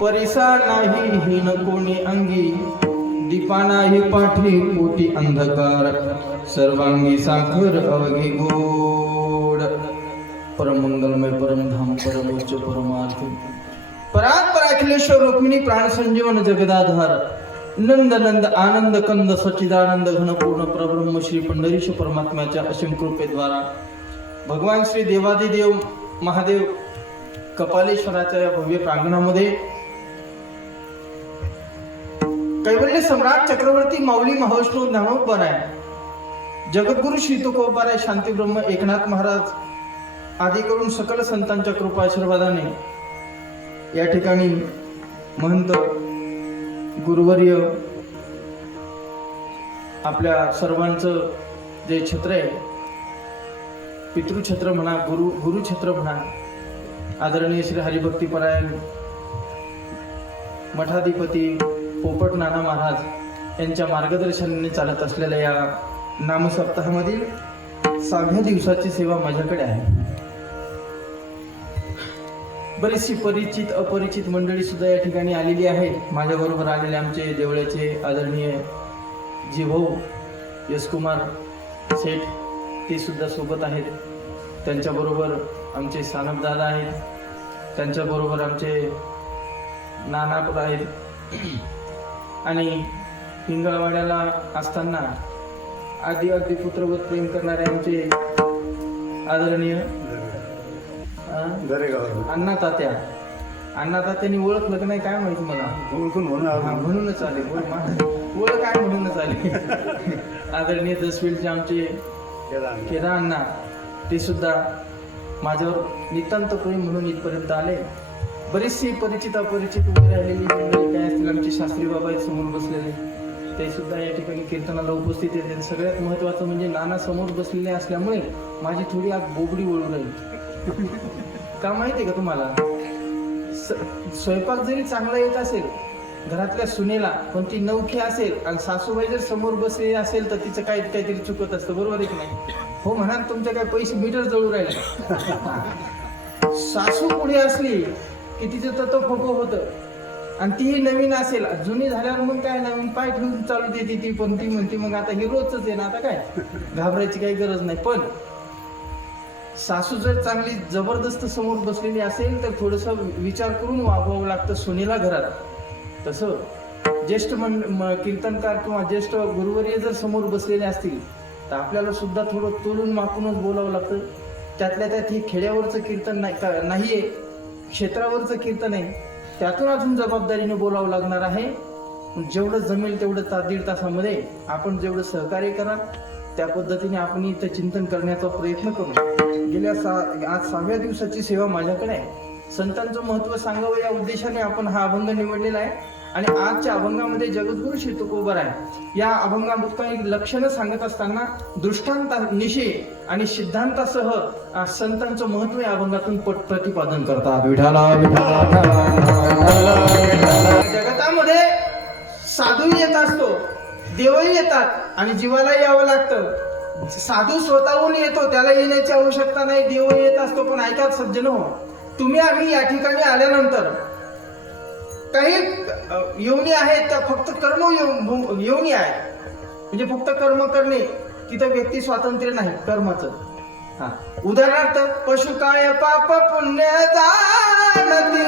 परिसा नाही हीन कोणी अंगी, दीपा नाही पाठी पोटी अंधकार, सर्वांगी साखर अवघी गोड. परमंगलमय परमधाम परमोच्च परमार्थ परात्पर अखिलेश्वर रुक्मिणी प्राण संजीवन जगदाधार, नंद नंद आनंद कंद सच्चिदानंद घन पूर्ण परब्रह्म श्री पंढरीश परमात्म्याच्या असीम कृपेद्वारा भगवान श्री देवादिदेव महादेव कपालेश्वराच्या या भव्य प्रांगणामध्ये कैवल्य सम्राट चक्रवर्ती माऊली महाविष्णू ज्ञानोबराय, जगद्गुरु श्री तुकोबाराय, शांती ब्रह्म एकनाथ महाराज आदी करून सकल संतांच्या कृपा आशीर्वादाने या ठिकाणी महंत गुरुवर्य आपल्या सर्वांचं जे छत्र आहे, पितृछत्र म्हणा, गुरुछत्र म्हणा, आदरणीय श्री हरिभक्तीपरायण मठाधिपती पोपट नाना महाराज यांच्या मार्गदर्शनाने चालत असलेल्या या नामसप्ताहामधील 6व्या दिवसाची सेवा माझ्याकडे आहे. बरीचशी परिचित अपरिचित मंडळी सुद्धा या ठिकाणी आलेली आहे. माझ्याबरोबर आलेले आमचे देवळाचे आदरणीय जीभाऊ यशकुमार सेठ ते सुद्धा सोबत आहेत. त्यांच्याबरोबर आमचे सानप दादा आहेत. त्यांच्याबरोबर आमचे नानापद आहेत. आणि पिंगळवाड्याला असताना आधी अगदी पुत्रवत प्रेम करणारे आमचे आदरणीय अण्णा तात्यांनी ओळखलं की नाही काय माहिती मला, म्हणूनच आले ओळख काय म्हणूनच आले. आदरणीय दसवेलचे आमचे केदार अण्णा ते सुद्धा माझ्यावर नितांत प्रेम म्हणून इथपर्यंत आले. बरीचशी परिचित अपरिचित उभे राहिलेली मंडळी काय असतील, आमचे शास्त्री बाबा आहेत समोर बसलेले, ते सुद्धा या ठिकाणी कीर्तनाला उपस्थित आहेत. सगळ्यात महत्त्वाचं म्हणजे नाना समोर बसलेले असल्यामुळे माझी थोडी आग बोबडी वळू राहील. का माहिती आहे का तुम्हाला, स्वयंपाक जरी चांगला येत असेल घरातल्या सुनेला, पण ती नवखी असेल आणि सासूबाई जर समोर बसलेली असेल तर तिचं काहीतरी चुकत असतं. बरोबर आहे की नाही? हो म्हणा, तुमच्या काय पैसे मीटर जळू राहिले. सासू पुढे असली की तिचं तत्व फोटो होतं आणि तीही नवीन असेल, जुनी झाल्यावर मग काय नवीन पाय ठेवून चालू देते ती, पण ती म्हणते मग आता हे रोजच आहे ना, आता काय घाबरायची काही गरज नाही. पण सासू जर चांगली जबरदस्त समोर बसलेली असेल तर थोडंसं विचार करून वागवावं लागतं सुनेला घरात. तसं ज्येष्ठ कीर्तनकार किंवा ज्येष्ठ गुरुवर्य जर समोर बसलेले असतील तर आपल्याला सुद्धा थोडं तोलून मापूनच बोलावं लागतं. त्यातल्या त्यात हे खेड्यावरचं कीर्तन नाही आहे, क्षेत्रावरचं कीर्तन आहे, त्यातून अजून जबाबदारीने बोलावं लागणार आहे. जेवढं जमेल तेवढं 1.5 तासामध्ये आपण जेवढं सहकार्य कराल त्या पद्धतीने आपण इथं चिंतन करण्याचा प्रयत्न करू. गेल्या आज 6व्या दिवसाची सेवा माझ्याकडे आहे. संतांचं महत्त्व सांगावं या उद्देशाने आपण हा अभंग निवडलेला आहे. आणि आजच्या अभंगामध्ये जगद्गुरु श्री तुकोबाराय या अभंगात काही लक्षणं सांगत असताना दृष्टांतानिशी आणि सिद्धांतासह संतांचं महत्त्व या अभंगातून प्रतिपादन करतात. जगतामध्ये साधू येत असतो, देवही येतात आणि जीवाला यावं लागतं. साधू स्वतःहून येतो, त्याला येण्याची आवश्यकता नाही, देव येत असतो. पण ऐका सज्जन हो, तुम्ही आम्ही या ठिकाणी आल्यानंतर काही योनी आहेत त्या फक्त कर्म योनी आहेत, म्हणजे फक्त कर्म करणे, तिथं व्यक्ती स्वातंत्र्य नाही कर्माचं. उदाहरणार्थ पशु काय पाप पुण्य जाणती,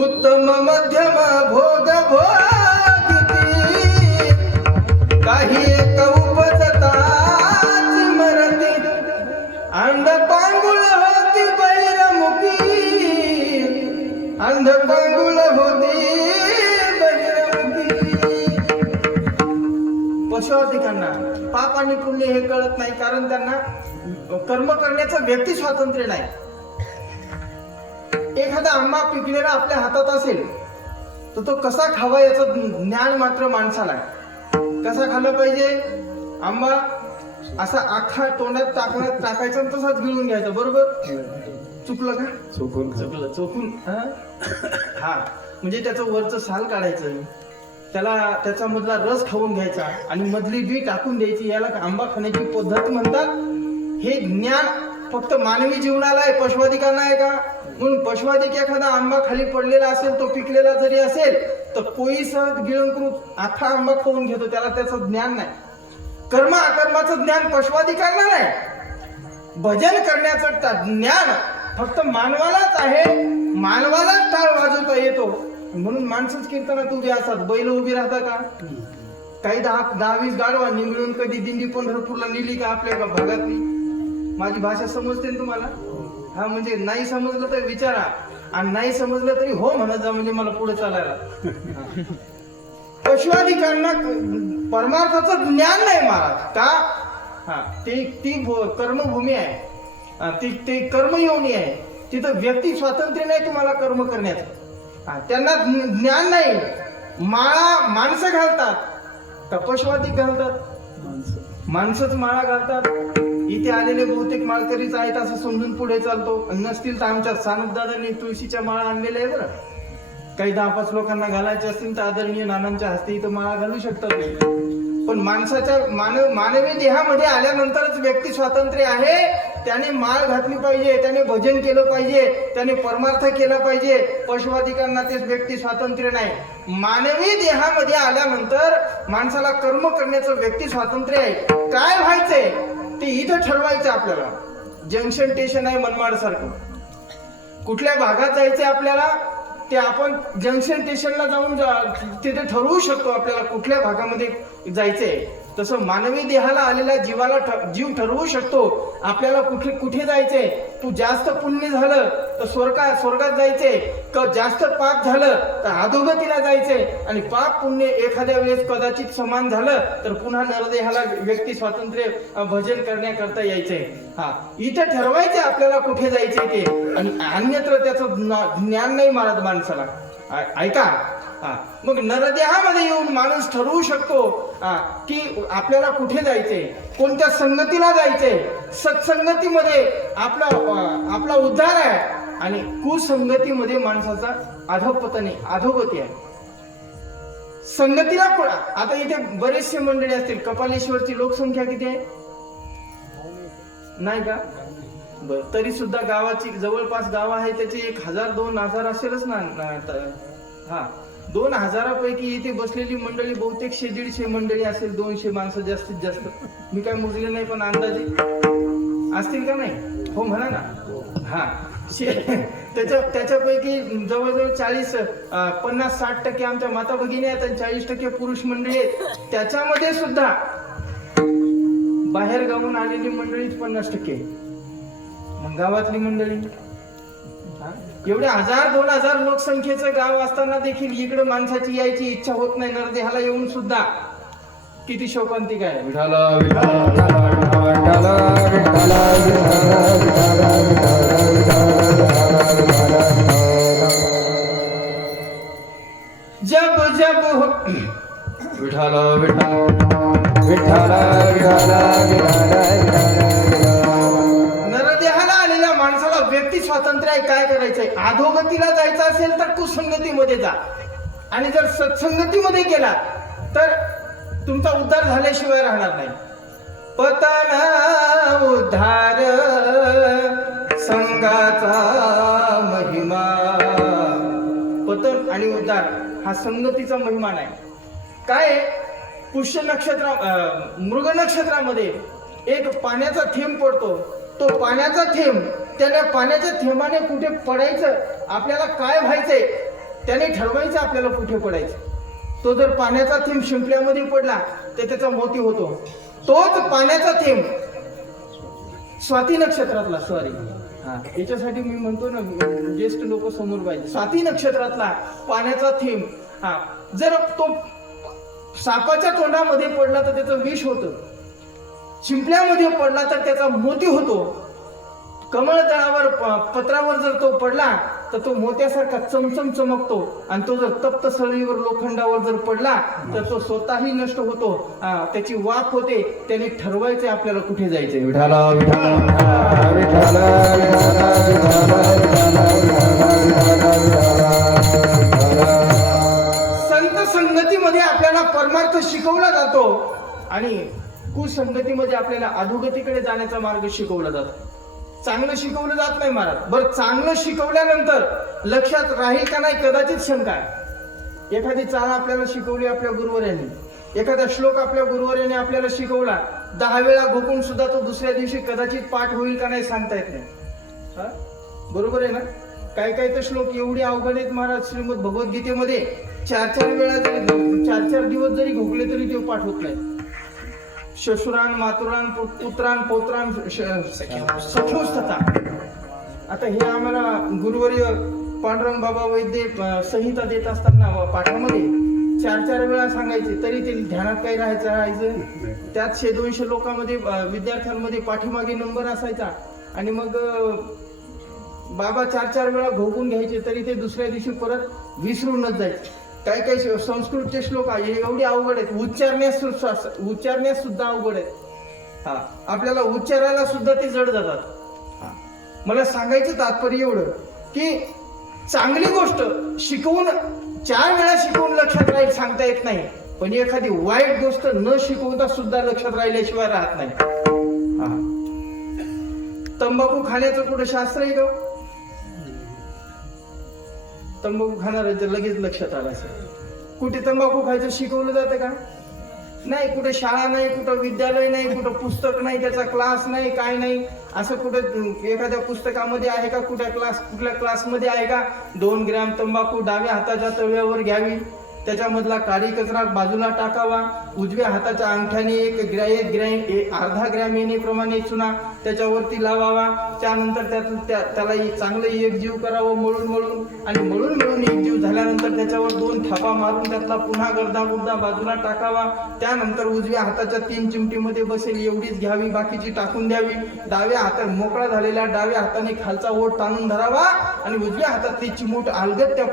उत्तम मध्यम भोग भोगिती, काही एक उपजताच मरती, अंध पांगुळ होती बहिरमुखी, अंध पांगुळ होती बहिरमुखी. पशुआधिकांना पाप आणि पुण्य हे कळत नाही, कारण त्यांना कर्म करण्याचं व्यक्ती स्वातंत्र्य नाही. एखादा आंबा पिकलेला आपल्या हातात असेल तर तो कसा खावा याचं ज्ञान मात्र माणसाला आहे. कसा खाल्ला पाहिजे आंबा, असा आखा तोंडात टाकायचा तसाच गिळून घ्यायचा. बरोबर? चुकलं का? चुकलं चोखून हा म्हणजे त्याचं वरचं साल काढायचं, त्याला त्याचा मधला रस खाऊन घ्यायचा आणि मधली बी टाकून द्यायची. याला आंबा खाण्याची पद्धत म्हणतात. हे ज्ञान फक्त मानवी जीवनाला आहे, पशुआधिकांना आहे का? म्हणून पशुआधिक एखादा आंबा खाली पडलेला असेल, तो पिकलेला जरी असेल तर कोई सहज गिळंकृत आखा आंबा खाऊन घेतो, त्याला त्याचं ज्ञान नाही. कर्म अकर्माचं ज्ञान पशुआधिकांना नाही. भजन करण्याचं ज्ञान फक्त मानवालाच आहे. मानवालाच टाळ वाजवता येतो. म्हणून माणसंच कीर्तनात उभी असतात. बैल उभी राहता का? काही 10-20 गाडवा निमिळून कधी दिंडी पंढरपूरला नेली का आपल्या भागातली? माझी भाषा समजते ना तुम्हाला? हा, म्हणजे नाही समजलं तर विचारा, आणि नाही समजलं तरी हो म्हणत जा, म्हणजे मला पुढे चालायला. पशुआधिकांना परमार्थाचं ज्ञान नाही महाराज का? हा, ती कर्मभूमी आहे, ते कर्मयोनी आहे. तिथं व्यक्ती स्वातंत्र्य नाही तुम्हाला कर्म करण्याचं. त्यांना ज्ञान नाही. माळा माणसं घालतात का पशुआधिक घालतात? माणसंच माळा घालतात. इथे आलेले बहुतेक माळकरीच आहेत असं समजून पुढे चालतो. नसतील तर आमच्या सानपदादांनी तुळशीच्या माळा आणलेल्या आहे बरं. काही 10-5 लोकांना घालायचे असतील तर आदरणीय नानांच्या हस्ते इथं माळा घालू शकतात. पण माणसाच्या मानवी देहामध्ये आल्यानंतरच व्यक्ती स्वातंत्र्य आहे. त्याने माळ घातली पाहिजे, त्याने भजन केलं पाहिजे, त्याने परमार्थ केला पाहिजे. पशुआधिकांना तेच व्यक्ती स्वातंत्र्य नाही. मानवी देहामध्ये आल्यानंतर माणसाला कर्म करण्याचं व्यक्ती स्वातंत्र्य आहे. काय व्हायचंय ते इथं ठरवायचं आपल्याला. जंक्शन स्टेशन आहे मनमाड सारखं. कुठल्या भागात जायचंय आपल्याला ते आपण जंक्शन स्टेशनला जाऊन तिथे ठरवू शकतो आपल्याला कुठल्या भागामध्ये जायचंय. तसं मानवी देहाला आलेल्या जीवाला जीव ठरवू शकतो आपल्याला कुठे जायचंय. तू जास्त पुण्य झालं तर स्वर्गात जायचंय, का जास्त पाप झालं तर अधोगतीला जायचंय, आणि पाप पुण्य एखाद्या वेळेस कदाचित समान झालं तर पुन्हा नरदेहाला व्यक्ती स्वातंत्र्य भजन करण्याकरता यायचंय. हा, इथं ठरवायचंय आपल्याला कुठे जायचंय ते, आणि अन्यत्र त्याचं ज्ञान नाही महाराज माणसाला. ऐका, मग नरदेहामध्ये येऊन माणूस ठरवू शकतो की आपल्याला कुठे जायचंय, कोणत्या संगतीला जायचंय. सत्संगतीमध्ये आपला उद्धार आहे, आणि कुसंगतीमध्ये माणसाचा अधोगती आहे. संगतीला आता इथे बरेचसे मंडळी असतील. कपालेश्वरची लोकसंख्या किती आहे? नाही का? बर, तरी सुद्धा गावाची जवळपास गाव आहे त्याची 1000-2000 असेलच ना. हा, 2000 इथे बसलेली मंडळी बहुतेक 100-150 मंडळी असेल. 200 माणसं जास्तीत जास्त. मी काय मोजले नाही पण अंदाजे असतील का नाही? हो म्हणा ना. हा, त्याच्यापैकी जवळजवळ 50-60% आमच्या माता भगिनी आहेत आणि 40% पुरुष मंडळी आहेत. त्याच्यामध्ये सुद्धा बाहेर गावून आलेली मंडळीच 50%. मग गावातली मंडळी एवढे 1000-2000 लोकसंख्येचं गाव असताना देखील इकडे माणसाची यायची इच्छा होत नाही. नरदेहाला येऊन सुद्धा किती शोकांतिक आहे. जब जब विठाल नरदेहाला आलेल्या माणसाला व्यक्ती स्वातंत्र्य आहे. काय करायचंय? अधोगतीला जायचं असेल तर कुसंगतीमध्ये जा, आणि जर सत्संगतीमध्ये गेला तर तुमचा उद्धार झाल्याशिवाय राहणार नाही. पतन उद्धार संगाचा महिमा. पतन आणि उद्धार हा संगतीचा महिमा नाही. काय? पुष्य नक्षत्र मृग नक्षत्रामध्ये एक पाण्याचा थेंब पडतो. तो पाण्याचा थेंब, त्याने पाण्याच्या थेंबाने कुठे पडायचं, आपल्याला काय व्हायचंय त्याने ठरवायचं आपल्याला कुठे पडायचं. तो जर पाण्याचा थेंब शिंपल्यामध्ये पडला तर त्याचा मोती होतो. तोच पाण्याचा थेंब स्वाती नक्षत्रातला, याच्यासाठी मी म्हणतो ना, ज्येष्ठ लोक समोर पाहिजे. स्वाती नक्षत्रातला पाण्याचा थेंब जर तो सापाच्या तोंडामध्ये पडला तर त्याचं विष होतं. शिंपल्यामध्ये पडला तर त्याचा मोती होतो. कमळदळावर पत्रावर जर तो पडला तर तो मोत्यासारखा चमचम चमकतो. आणि तो जर तप्त सळीवर लोखंडावर जर पडला तर तो स्वतःही नष्ट होतो. त्याची वाफ होते. त्याने ठरवायचे आपल्याला कुठे जायचंय. विठाला संत संगतीमध्ये आपल्याला परमार्थ शिकवला जातो, आणि कुसंगतीमध्ये आपल्याला अधोगतीकडे जाण्याचा मार्ग शिकवला जातो. चांगलं शिकवलं जात नाही महाराज. बरं, चांगलं शिकवल्यानंतर लक्षात राहील का नाही कदाचित शंका आहे. एखादी चाळ आपल्याला शिकवली आपल्या गुरुवर्यांनी, एखादा श्लोक आपल्या गुरुवर्याने आपल्याला शिकवला, 10 वेळा घोकून सुद्धा तो दुसऱ्या दिवशी कदाचित पाठ होईल का नाही सांगता येत नाही. हा, बरोबर आहे ना. काही काही तर श्लोक एवढे अवघड आहेत महाराज, श्रीमद भगवद्गीतेमध्ये 4-4 वेळा जरी 4-4 दिवस जरी घोकले तरी ते पाठ होत नाही. श्वशुरान मातुरान पुत्रान पौत्रान सख्योस्तता. आता हे आम्हाला गुरुवर्य पांडुरंग बाबा वैद्य संहिता देत असताना पाठामध्ये 4-4 वेळा सांगायचे, तरी ते ध्यानात काही राहायचं. त्यात 100-200 लोकांमध्ये विद्यार्थ्यांमध्ये पाठीमागे नंबर असायचा आणि मग बाबा 4-4 वेळा घोकून घ्यायचे, तरी ते दुसऱ्या दिवशी परत विसरूनच जायचे. काही काही संस्कृतचे श्लोक एवढे अवघड आहेत, उच्चारण्यास सुद्धा अवघड आहेत. हा, आपल्याला उच्चारायला सुद्धा ते जड जातात. मला सांगायचं तात्पर्य एवढं की चांगली गोष्ट शिकवून 4 वेळा शिकवून लक्षात राहील सांगता येत नाही, पण एखादी वाईट गोष्ट न शिकवता सुद्धा लक्षात राहिल्याशिवाय राहत नाही. तंबाखू खाण्याचं कुठं शास्त्र आहे का? तंबाखू खाणार लगेच लक्षात आलं असेल. कुठे तंबाखू खायचं शिकवलं जातं का? नाही. कुठे शाळा नाही, कुठं विद्यालय नाही, कुठं पुस्तक नाही, त्याचा क्लास नाही, काय नाही. असं कुठं एखाद्या पुस्तकामध्ये आहे का? कुठल्या क्लासमध्ये आहे का? 2 ग्रॅम तंबाखू डाव्या हाताच्या तळव्यावर घ्यावी, त्याच्यामधला काळी कचरा बाजूला टाकावा, उजव्या हाताच्या अंगठ्याने अर्धा ग्रॅम येण्याप्रमाणे चुना त्याच्यावरती लावावा, त्यानंतर त्याला चांगलं एकजीव करावं मळून आणि मळून एकजीव झाल्यानंतर त्याच्यावर 2 थापा मारून त्यातला पुन्हा गर्दा बाजूला टाकावा. त्यानंतर उजव्या हाताच्या 3 चिमटीमध्ये बसेल एवढीच घ्यावी, बाकीची टाकून द्यावी. डाव्या हातात मोकळा झालेल्या डाव्या हाताने खालचा ओठ ताणून धरावा आणि उजव्या हातातली चिमूट अलगद त्या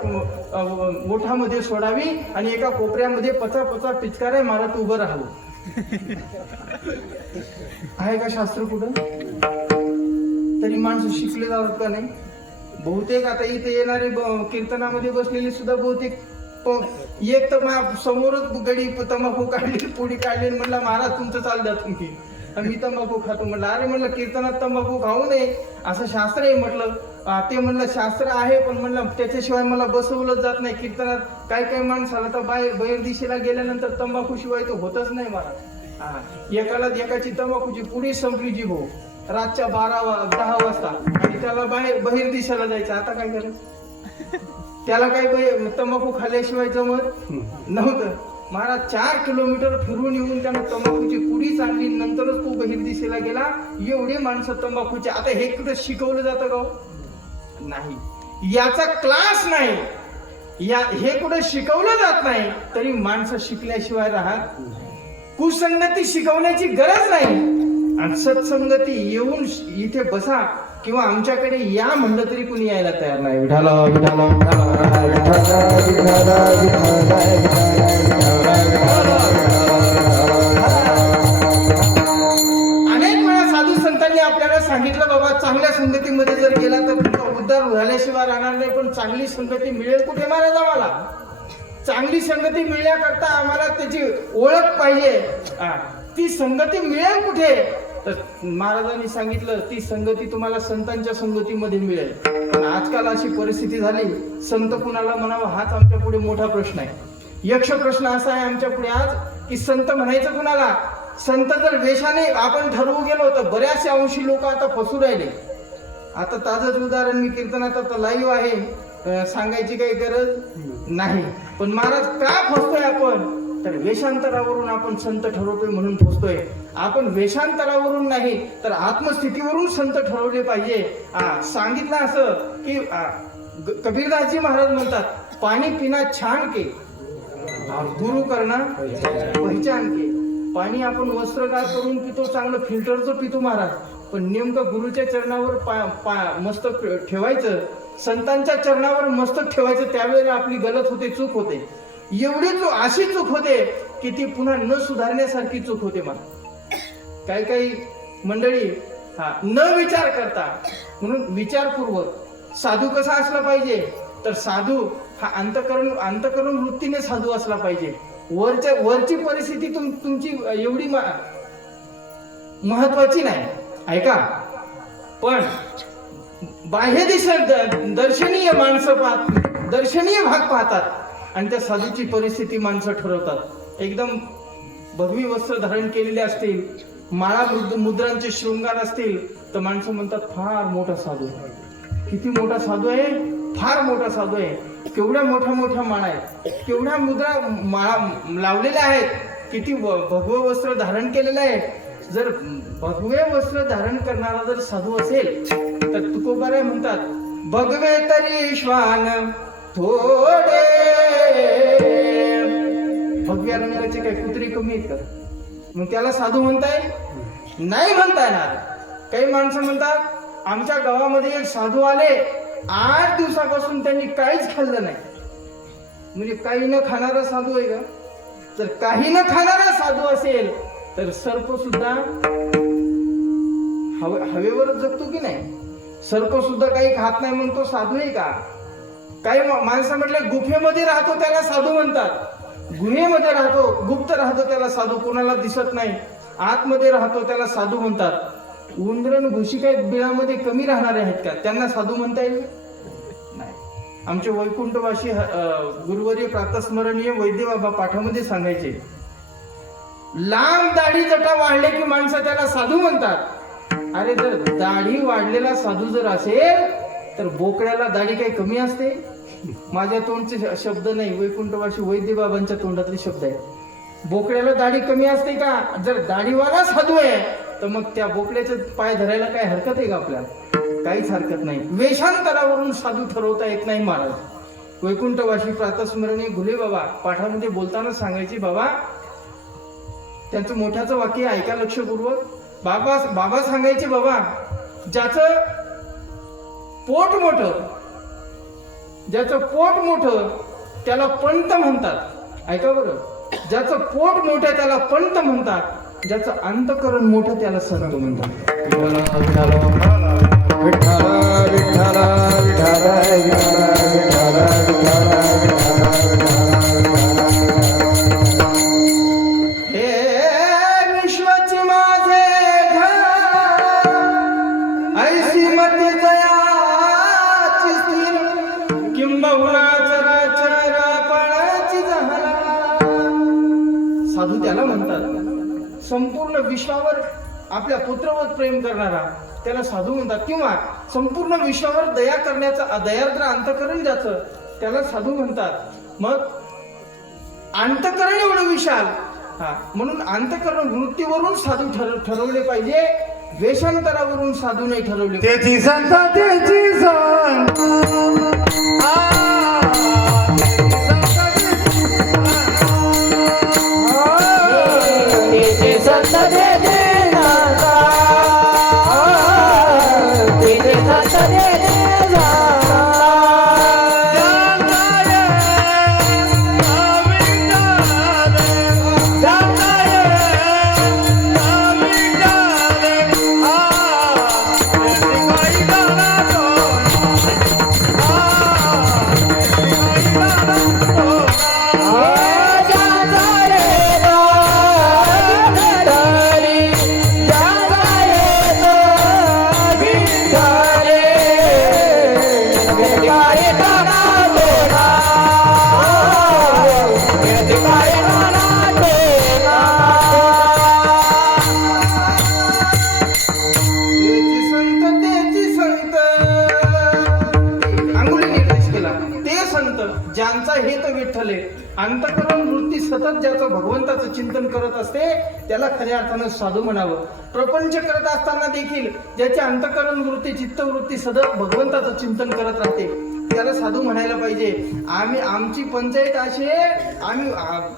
ओठामध्ये सोडावी आणि एका कोपऱ्यामध्ये पचा पिचकारे मारत उभं राहावं. आहे का शास्त्र कुठं? तरी माणसं शिकले जातात का नाही? बहुतेक आता इथे येणारे कीर्तनामध्ये बसलेले सुद्धा बहुतेक एक तर समोरच गडी तंबाखू काढली, पुडी काढली, म्हणला महाराज तुमचं चाल द्या तुम्ही, मी तंबाखू खातो. म्हणलं अरे म्हणलं कीर्तनात तंबाखू खाऊ नये असं शास्त्र आहे. म्हटलं ते म्हणलं शास्त्र आहे, पण म्हणलं त्याच्याशिवाय मला बसवलं जात नाही कीर्तनात. काही माणसाला तर बाहेर दिशेला गेल्यानंतर तंबाखू शिवाय तो होतच नाही महाराज. एकाची तंबाखूची पुडी संपली जी भाऊ रातच्या 10 वाजता आणि त्याला बाहेर दिशेला जायचं. आता काय करायचं? त्याला काही तंबाखू खाल्ल्याशिवाय जमत नव्हतं. महाराज 4 किलोमीटर फिरून येऊन त्यानं तंबाखूची पुडी चालली, नंतरच तो बहिर दिशेला गेला. एवढे माणसं तंबाखूचे. आता हे कुठं शिकवलं जातं का? नाही. याचा क्लास नाही, हे कुठं शिकवलं जात नाही, तरी माणसं शिकल्याशिवाय राहत. कुसंगती शिकवण्याची गरज नाही आणि सत्संगती येऊन इथे बसा किंवा आमच्याकडे या म्हणलं तरी कुणी यायला तयार नाही. विठाला विठाला अनेक वेळा साधू संतांनी आपल्याला सांगितलं बाबा चांगल्या संगतीमध्ये जर गेला तर उद्धार झाल्याशिवाय राहणार नाही. पण चांगली संगती मिळेल कुठे महाराज? आम्हाला चांगली संगती मिळण्याकरता आम्हाला त्याची ओळख पाहिजे. ती संगती मिळेल कुठे? तर महाराजांनी सांगितलं ती संगती तुम्हाला संतांच्या संगतीमध्ये मिळेल. पण आजकाल अशी परिस्थिती झाली, संत कुणाला म्हणावं हाच आमच्या पुढे मोठा प्रश्न आहे. यक्ष प्रश्न असा आहे आमच्या पुढे आज की संत म्हणायचं कुणाला? संत जर वेशाने आपण ठरवू गेलो तर बऱ्याचशा अंशी लोक आता फसू राहिले. आता ताजंच उदाहरण मी कीर्तनात आता लाईव्ह आहे, सांगायची काही गरज नाही. पण महाराज का फसतोय आपण? तर वेशांतरावरून आपण संत ठरवतोय म्हणून फसतोय. आपण वेशांतरावरून नाही तर आत्मस्थितीवरून संत ठरवले पाहिजे. सांगितलं असं की कबीरदासजी महाराज म्हणतात पाणी पिना छान के गुरु करना पहिचान के. पाणी आपण वस्त्रगाळ करून पितो, चांगलं फिल्टरचं पितो महाराज, पण नेमकं गुरुच्या चरणावर मस्तक ठेवायचं, संतांच्या चरणावर मस्तक ठेवायचं, त्यावेळेला आपली गलत होते, चूक होते. एवढी अशी चूक होते की ती पुन्हा न सुधारण्यासारखी चूक होते. मला काही मंडळी न विचार करता, म्हणून विचारपूर्वक साधू कसा असला पाहिजे? तर साधू हा अंतकरण वृत्तीने साधू असला पाहिजे. वरची परिस्थिती तुमची एवढी महत्वाची नाही. ऐका, पण बाह्य दर्शनीय माणसं दर्शनीय भाग पाहतात आणि त्या साधूची परिस्थिती माणसं ठरवतात. एकदम भगवी वस्त्र धारण केलेले असतील, माळा मुद्रांचे शृंगार असतील तर माणसं म्हणतात फार मोठा साधू. किती मोठा साधू आहे, फार मोठा साधू आहे. केवढ्या मोठ्या मोठ्या माळा आहेत, केवढ्या मुद्रा माळा लावलेल्या आहेत, किती भगवे वस्त्र धारण केलेलं आहे. जर भगवे वस्त्र धारण करणारा जर साधू असेल तर तुकोबाराय म्हणतात भगवे तरी श्वान थोडे. भगव्या रंगाचे काय कुत्री कमी आहेत का? मग त्याला साधू म्हणता येईल? नाही म्हणता येणार. काही माणसं म्हणतात आमच्या गावामध्ये एक साधू आले, 8 दिवसापासून त्यांनी काहीच खाल्लं नाही. म्हणजे काही न खाणारा साधू आहे का? जर काही न खाणारा साधू असेल तर सर्प सुद्धा हवेवरच जगतो की नाही? सर्प सुद्धा काही खात नाही म्हणतो साधू आहे का? काही माणसं म्हटले गुफेमध्ये राहतो त्याला साधू म्हणतात. गुहेमध्ये राहतो, गुप्त राहतो त्याला साधू, कोणाला दिसत नाही. आतमध्ये राहतो त्याला साधू म्हणतात. उंदरण घुशी काय बिळामध्ये कमी राहणारे आहेत का? त्यांना साधू म्हणता येईल? नाही. आमचे वैकुंठवासी गुरुवर्य प्रातस्मरणीय वैद्य बाबा पाठामध्ये सांगायचे, लांब दाढी जटा वाढले की माणसं त्याला साधू म्हणतात. अरे जर दाढी वाढलेला साधू जर असेल तर बोकड्याला दाढी काही कमी असते? माझ्या तोंडचे शब्द नाही, वैकुंठवासी वैद्य बाबांच्या तोंडातले शब्द आहेत. बोकड्याला दाढी कमी असते का? जर दाढीवाला साधू आहे तर मग त्या बोकड्याचे पाय धरायला काय हरकत आहे का आपल्याला? काहीच हरकत नाही. वेषांतरावरून साधू ठरवता येत नाही महाराज. वैकुंठवासी प्रातस्मरणीय घुले बाबा पाठामध्ये बोलताना सांगायचे, बाबा त्यांचं मोठ्याचं वाक्य ऐका लक्षपूर्वक. बाबा सांगायचे, बाबा ज्याचं पोट मोठं त्याला पंत म्हणतात. ऐका बरं, ज्याचं पोट मोठं त्याला पंत म्हणतात, ज्याचं अंतकरण मोठं त्याला संत म्हणतात. साधू त्याला म्हणतात. संपूर्ण विश्वावर आपल्या पुत्रवत प्रेम करणारा त्याला साधू म्हणतात. किंवा संपूर्ण विश्वावर दया करण्याचा दयार्द्र अंतकरण ज्याचं त्याला साधू म्हणतात. मग अंतकरण एवढं विशाल, म्हणून अंतकरण वृत्तीवरून साधू ठरवले पाहिजे, वेषांतरावरून साधू नाही ठरवले. त्याची संत त्याची संत ज्यांचा हेत विठ्ठल आहे, अंतकरण वृत्ती सतत ज्याचं भगवंताचं चिंतन करत असते त्याला खऱ्या अर्थानं साधू म्हणावं. प्रपंच करत असताना देखील ज्याची अंतकरण वृत्ती चित्तवृत्ती सतत भगवंताचं चिंतन करत राहते त्याला साधू म्हणायला पाहिजे. आमची पंचायत अशी आहे, आम्ही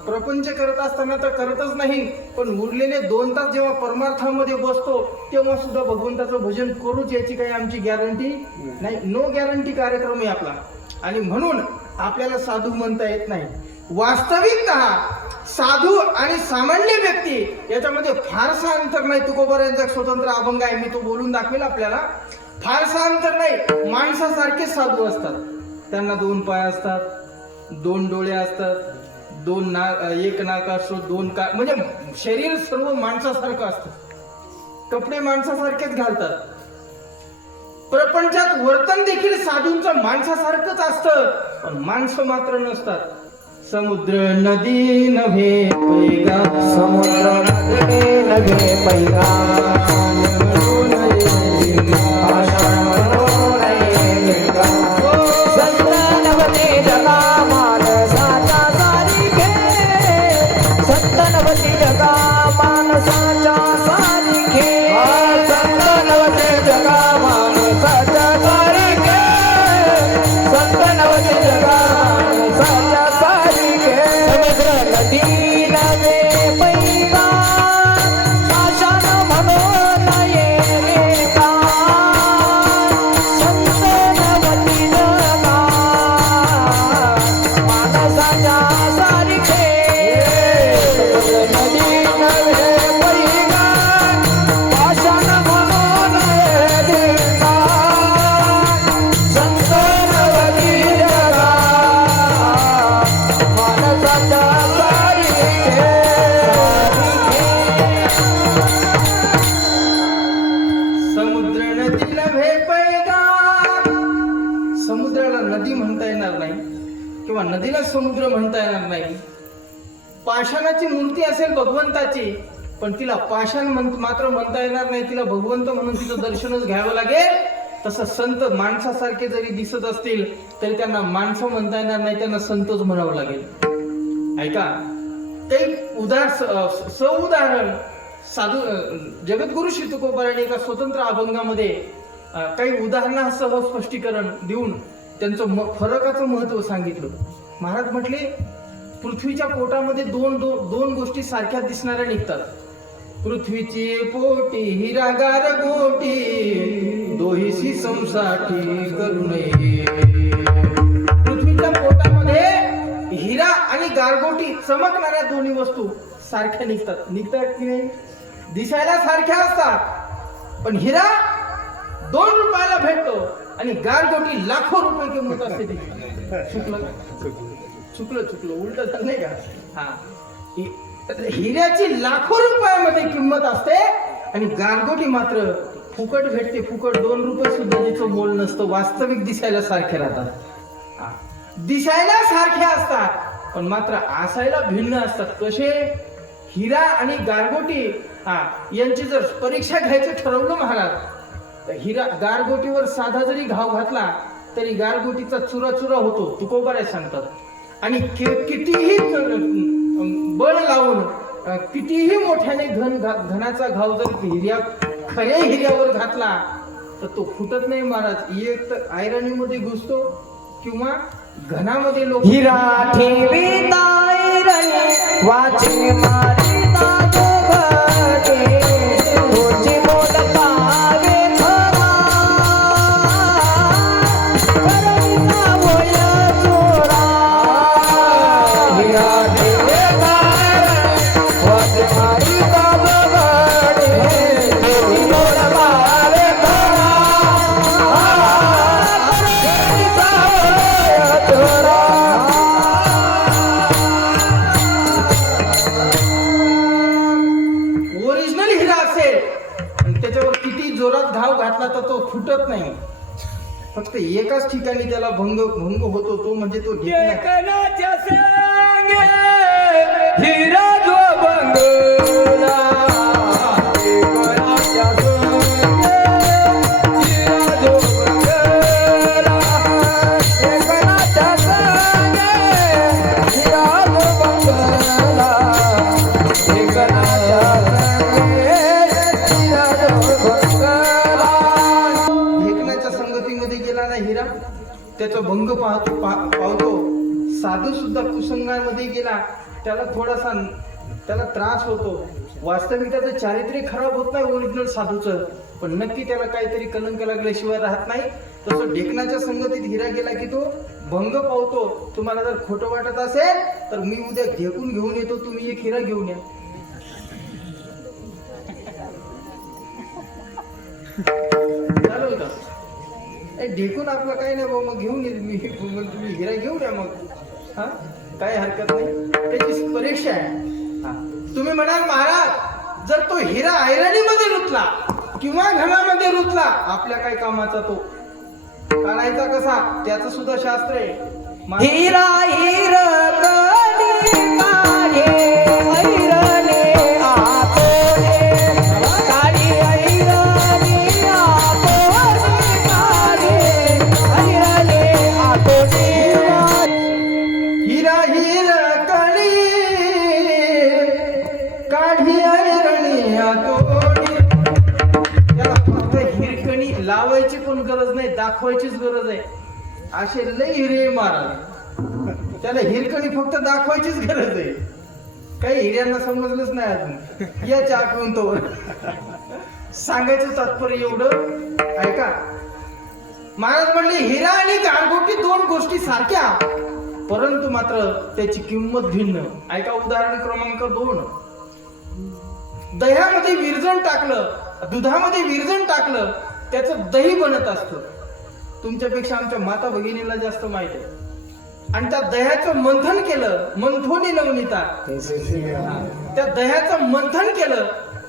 प्रपंच करत असताना तर करतच नाही, पण उरलेले 2 तास जेव्हा परमार्थामध्ये बसतो तेव्हा सुद्धा भगवंताचं भजन करूच, याची काही आमची गॅरंटी नाही. नो गॅरंटी कार्यक्रम आहे आपला. आणि म्हणून आपल्याला साधू म्हणता येत नाही. वास्तविकतः साधू आणि सामान्य व्यक्ती याच्यामध्ये फारसा अंतर नाही. तुकोबारायांचा स्वतंत्र अभंग आहे, मी तो बोलून दाखवेल आपल्याला. फारसा अंतर नाही. माणसासारखे साधू असतात. त्यांना 2 पाय असतात, 2 डोळे असतात, 1 नाक असतो, 2 कान, म्हणजे शरीर सर्व माणसासारखं असतं. कपडे माणसासारखेच घालतात. प्रपंचात वर्तन देखील साधूंचं माणसासारखंच असतं, पण माणसं मात्र नसतात. समुद्र नदी नव्हे पैगा, समुद्र नदी नव्हे पैगा, म्हणू नये आषाढ म्हणू नये लिंगा. संत नवते जगा मानसाच्या सारिखे, संत नवते जगा मानसाच्या सारिखे, संत नवते जगा मानसाच्या सारिखे, संत नवते जगा मानसाच्या सारिखे. समुद्र नदी नव्हे पैगा, आषाढ म्हणू नये लिंगा. संत नवती जगा मानसाच्या सारिखे, समुद्र नदी नव्हे पैगा, आषाढ म्हणू नये लिंगा. संत नवती जगा मानसाच्या सारिखे. समुद्र नदी नव्हे पैगा. समुद्राला नदी म्हणता येणार नाही किंवा नदीला समुद्र म्हणता येणार नाही. पाषाणाची मूर्ती असेल भगवंताची, पण तिला पाषाण मात्र म्हणता येणार नाही. तिला भगवंत म्हणून तिचं दर्शनच घ्यावं लागेल. तसं संत माणसासारखे जरी दिसत असतील तरी त्यांना माणसं म्हणता येणार नाही, त्यांना संतच म्हणावं लागेल. ऐका, काही उदाहरण साधू जगद्गुरु श्री तुकोबारायांनी एका स्वतंत्र अभंगामध्ये काही उदाहरणासह स्पष्टीकरण देऊन त्यांचं फरकाचं महत्व सांगितलं. महाराज म्हटले, पृथ्वीच्या पोटामध्ये दोन गोष्टी सारख्या दिसणाऱ्या निघतात. पृथ्वीची पोटी हिरागार गोटी, दोहीशी समसाठी करू नये. पृथ्वीच्या पोटामध्ये हिरा आणि गारगोटी चमकणाऱ्या दोन्ही वस्तू सारख्या निघतात की नाही? दिसायला सारख्या असतात, पण हिरा 2 रुपयाला भेटतो आणि गारगोटी लाखो रुपये किंमत असते त्याची. चुकलं उलट झालं नाही का? हा, हिऱ्याची लाखो रुपयामध्ये किंमत असते आणि गारगोटी मात्र फुकट भेटते. फुकट 2 रुपये सुद्धा तिचं मोल नसतं. वास्तविक दिसायला सारखे राहतात. दिसायला सारखे असतात पण मात्र असायला भिन्न असतात. कसे? हिरा आणि गारगोटी यांची जर परीक्षा घ्यायचं ठरवलं महाराज, तर गारगोटीवर साधा जरी घाव घातला तरी गारगोटीचा चुरा होतो, तुकोबाराय सांगतात. आणि कितीही बळ लावून कितीही मोठ्याने घनाचा घाव जर खऱ्या हिऱ्यावर घातला तर तो फुटत नाही महाराज. एक तर आयरनीमध्ये घुसतो किंवा घनामध्ये लोक. हिरा ठेवी ताईरणी वाचे मारिता दोघटे, तुझी बोलता वेथरा, करुणीचा बोल चोरा. हिरा ठेवी ताईरणी वाचे मारिता दोघटे, तुझी बोलता वेथरा, करुणीचा बोल चोरा. ओरिजिनल हिरा असेल आणि त्याच्यावर किती जोरात घाव घातला तर तो फुटत नाही. फक्त एकाच ठिकाणी त्याला भंग होतो, तो म्हणजे तो ढेकणा. ढेकणाच्या संगे हिरा जो बंगला, ढेकणाच्या संगे हिरा जो बंगला, ढेकणाच्या संगे हिरा जो बंगला, ढेकणाच्या संगे हिरा जो बंगला. ढेकणाच्या संगतीमध्ये गेला ना हिरा, त्याचा भंग पावतो. साधू सुद्धा कुसंगामध्ये गेला, त्याला त्रास होतो. वास्तविक त्याचं चारित्र्य खराब होत नाही ओरिजिनल साधूचं, पण नक्की त्याला काहीतरी कलंक लागल्याशिवाय राहत नाही. तसं ढेकणाच्या संगतीत हिरा गेला की तो भंग पावतो. तुम्हाला जर खोटं वाटत असेल तर मी उद्या ढेकून घेऊन येतो, तुम्ही एक हिरा घेऊन या. चालेल का? ढेकून आपलं काही नाही भाऊ, मग घेऊन येईल मी, मग तुम्ही हिरा घेऊन या. मग हा, काही हरकत नाही, त्याची परीक्षा आहे. तुम्ही म्हणाल महाराज, जर तो हिरा ऐरणीमध्ये रुतला किंवा घरामध्ये रुतला आपल्या काय कामाचा तो काढायचा कसा त्याचं सुद्धा शास्त्र आहे. हिरा हिरकणी काढे ऐरणे आपोले काढी ऐरणी आपोले काढे ऐरणे आपोले हिरा हिरकणी काढी ऐरणी आतोडी. त्याला फक्त हिरकणी लावायची पण गरज नाही, दाखवायचीच गरज आहे. असे लय हिरे महाराज, त्याला हिरकणी फक्त दाखवायचीच गरज आहे. काही हिऱ्यांना समजलंच नाही अजून, या चहा पिऊन तो सांगायचं तात्पर्य एवढं ऐका. महाराज म्हणले हिरा आणि गारगोटी दोन गोष्टी सारख्या, परंतु मात्र त्याची किंमत भिन्न. ऐका उदाहरण क्रमांक 2. दह्यामध्ये विरजण टाकलं, दुधामध्ये विरजण टाकलं, त्याचं दही बनत असतं. तुमच्यापेक्षा आमच्या माता भगिनीला जास्त माहित आहे. आणि त्या दह्याचं मंथन केलं, मंथोनी नवनीता, त्या दह्याचं मंथन केलं,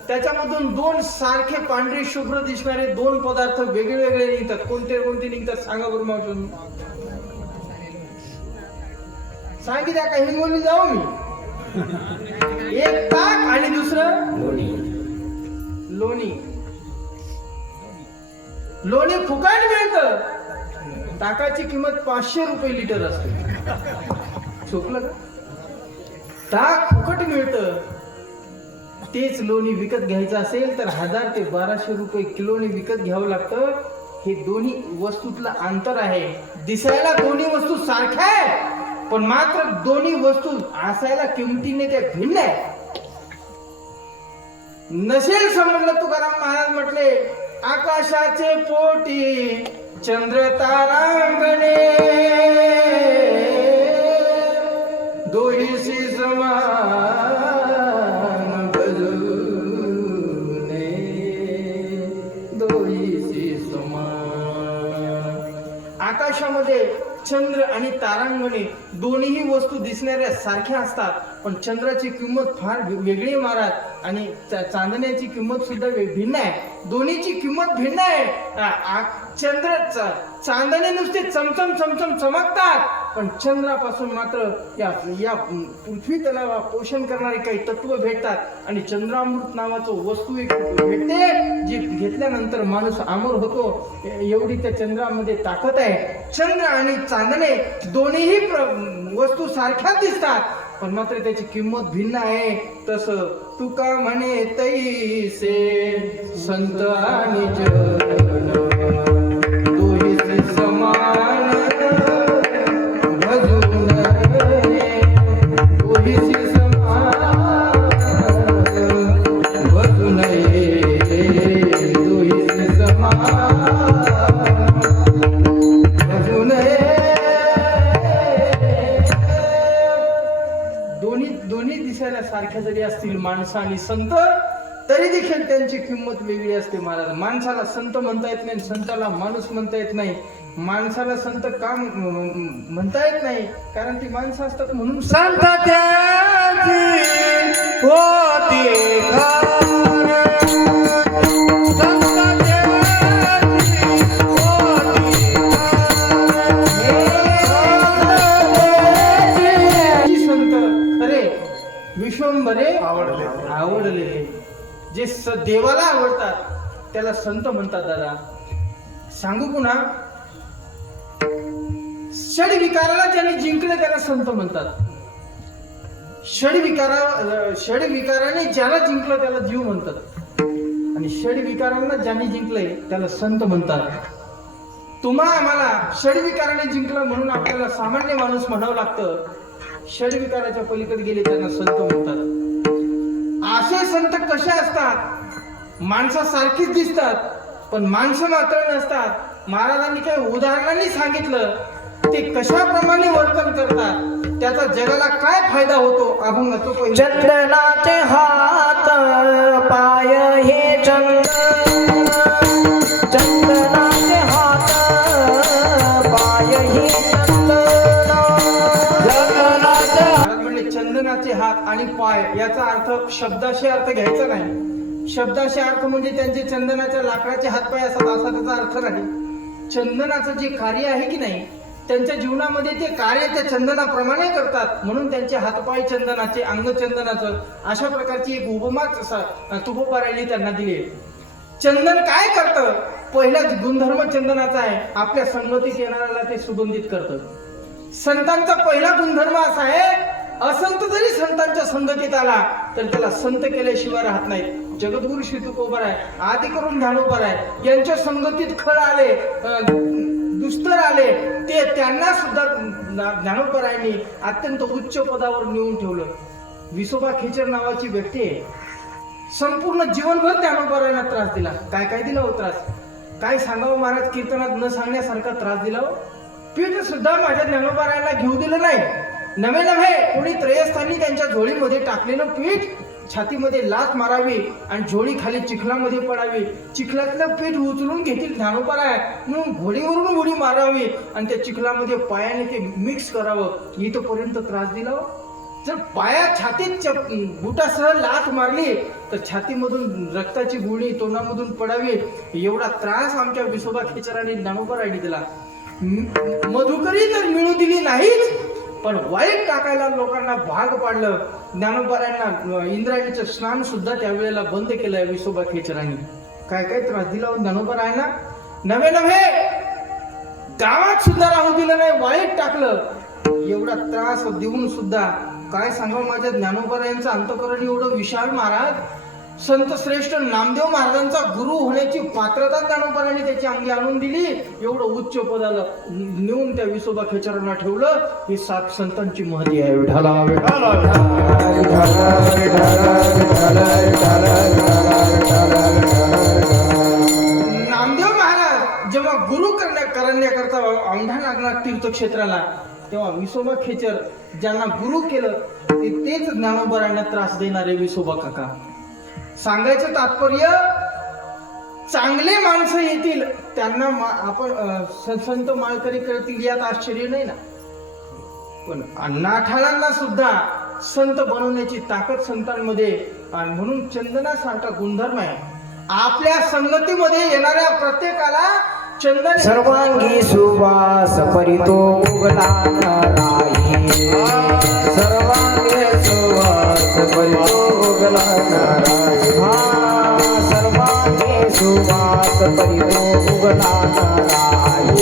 त्याच्यामधून दोन सारखे पांढरे शुभ्र दिसणारे दोन पदार्थ वेगळे वेगळे निघतात. कोणते कोणते निघतात सांगा बरं मावशी. सांगितल्या का हिंगोली जाऊ मी. एक ताक आणि दुसरं लोणी. लोणी फुकाट मिळतं, ताकाची किंमत 500 रुपये लिटर असते. चुकलं का? ताक फुकट मिळतं, तेच लोणी विकत घ्यायचं असेल तर 1000 ते 1200 रुपये किलोने विकत घ्यावं लागतं. हे दोन्ही वस्तूतलं अंतर आहे. दिसायला दोन्ही वस्तू सारख्या आहे, पण मात्र दोन्ही वस्तू असायला किमतीने त्या भिन्न आहे. नसेल समजलं तुकाराम महाराज म्हटले आकाशाचे पोटी चंद्र तारांगणे दोहीशी समान भजूने दोहीशी समान. आकाशामध्ये चंद्र आणि तारांगणे दोन्हीही वस्तू दिसणाऱ्या सारख्या असतात, पण चंद्राची किंमत फार वेगळी महाराज आणि चांदण्याची किंमत सुद्धा भिन्न आहे. दोन्हीची किंमत भिन्न आहे. चांदणे नुसते चमचम चमचम चमकतात, पण चंद्रापासून मात्र या पृथ्वी तलावा पोषण करणारे काही तत्व भेटतात आणि चंद्रामृत नावाचं वस्तू एक भेटते जी घेतल्यानंतर माणूस अमर होतो. एवढी त्या चंद्रामध्ये ताकद आहे. चंद्र आणि चांदणे दोन्हीही वस्तू सारख्याच दिसतात, पण मात्र त्याची किंमत भिन्न आहे. तसं तुका म्हणे तैसे संत आणि जन दोहीचे समान भजून दोहीचे समान भजून दोहीचे समान भजून. दोन्ही दिसायला सारख्या जरी असतील माणसं आणि संत, तरी देखील त्यांची किंमत वेगळी असते महाराज. माणसाला संत म्हणता येत नाही, संताला माणूस म्हणता येत नाही. माणसाला संत का म्हणता येत नाही, कारण ती माणसं असतात म्हणून. संत त्याची होती खान, संत त्याची होती खान. संत अरे विश्वंभरे आवडले. जे देवाला आवडतात त्याला संत म्हणतात. दादा सांगू पुन्हा, षड विकाराला ज्यांनी जिंकले त्याला संत म्हणतात. षड विकाराने ज्याला जिंकलं त्याला जीव म्हणतात, आणि षड विकारांना ज्यांनी जिंकले त्याला संत म्हणतात. तुम्हा आम्हाला षड विकाराने जिंकलं म्हणून आपल्याला सामान्य माणूस म्हणावं लागतं. षड विकाराच्या पलीकडे गेले त्यांना संत म्हणतात. असे संत कसे असतात? माणसासारखीच दिसतात, पण माणसं मात्र नसतात. महाराजांनी काही उदाहरणांनी सांगितलं ते कशाप्रमाणे वर्तन करतात, त्याचा जगाला काय फायदा होतो. अभंगाचं पहिलं. चंदनाचे हात पाय हे चंदन, चंदनाचे हात पाय हे चंदन. म्हणले चंदनाचे हात आणि पाय याचा अर्थ शब्दाशी अर्थ घ्यायचा नाही. शब्दाचे अर्थ म्हणजे त्यांचे चंदनाच्या लाकडाचे हातपाय असतात असा त्याचा अर्थ नाही. चंदनाचं जे कार्य आहे की नाही, त्यांच्या जीवनामध्ये ते कार्य त्या चंदनाप्रमाणे करतात, म्हणून त्यांचे हातपाय चंदनाचे, अंग चंदनाचं, अशा प्रकारची एक उपमाच तुकोबारायांनी त्यांना दिली आहे. चंदन काय करतं? पहिला गुणधर्म चंदनाचा आहे, आपल्या संगतीत येणाऱ्याला ते सुगंधित करतं. संतांचा पहिला गुणधर्म असा आहे, असंत जरी संतांच्या संगतीत आला तर त्याला संत केल्याशिवाय राहत नाहीत. जगद्गुरु श्री तुकोबार आहे, आदि करून ज्ञानोबार आहे, यांच्या संगतीत खळ आले, दुस्तर आले, ते त्यांना सुद्धा ज्ञानोबारायांनी अत्यंत उच्च पदावर नेऊन ठेवलं. विसोबा खेचर नावाची व्यक्ती आहे, संपूर्ण जीवनभर ज्ञानोबारायांना त्रास दिला. काय काय दिला हो त्रास? काय सांगावं महाराज, कीर्तनात न सांगण्यासारखा त्रास दिला हो. पीठ सुद्धा माझ्या ज्ञानोबारायांना घेऊ दिलं नाही. नवे नव्हे कोणी त्रयस्थानी त्यांच्या झोळीमध्ये टाकलेलं पीठ छातीमध्ये लाथ मारावी आणि झोळी खाली चिखलामध्ये पडावी, चिखलातलं पीठ उचलून घेतील ज्ञानोबाराय म्हणून घोडीवरून उडी मारावी आणि त्या चिखलामध्ये पायाने ते मिक्स करावं, इथपर्यंत त्रास दिला. जर पाया छातीत बुटासह लाथ मारली तर छातीमधून रक्ताची गुळणी तोंडामधून पडावी, एवढा त्रास आमच्या विसोबा खेचरांनी ज्ञानोबारायांनी दिला. मधुकरी तर मिळू दिली नाहीच, पण वाईट टाकायला लोकांना भाग पाडलं. ज्ञानोबारायांना इंद्रायणीचं स्नान सुद्धा त्यावेळेला बंद केलंय विसोबा खेचरांनी. काय काय त्रास दिला ज्ञानोबारायांना. नवे नव्हे गावात सुद्धा राहू दिलं नाही, वाईट टाकलं. एवढा त्रास देऊन सुद्धा काय सांगावं, माझ्या ज्ञानोबारायांचं अंतःकरण एवढं विशाल महाराज. संत श्रेष्ठ नामदेव महाराजांचा गुरु होण्याची पात्रता ज्ञानोबारायांनी त्याची अंगी आणून दिली. एवढं उच्च पदाला नेऊन त्या विसोबा खेचरांना ठेवलं. ही सात संतांची महती आहे. विठाला विठाला नामदेव महाराज जेव्हा गुरु करण्याकरता औंढा नागनाथ तीर्थक्षेत्राला, तेव्हा विसोबा खेचर ज्यांना गुरु केलं तेच ज्ञानोबारायांना त्रास देणारे विसोबा काका. सांगायचं तात्पर्य, चांगले माणसं येतील त्यांना आपण संत माळकरी करतील यात आश्चर्य नाही ना, पण नाठाळांना सुद्धा संत बनवण्याची ताकद संतांमध्ये, आणि म्हणून चंदनासारखा गुणधर्म आहे. आपल्या संगतीमध्ये येणाऱ्या प्रत्येकाला चंदन सर्वांगी सुवास परितो उगला नारायण, सर्वांगी सुवास परितो उगला नारायण, सर्वांगी सुवास परितो उगला नारायण,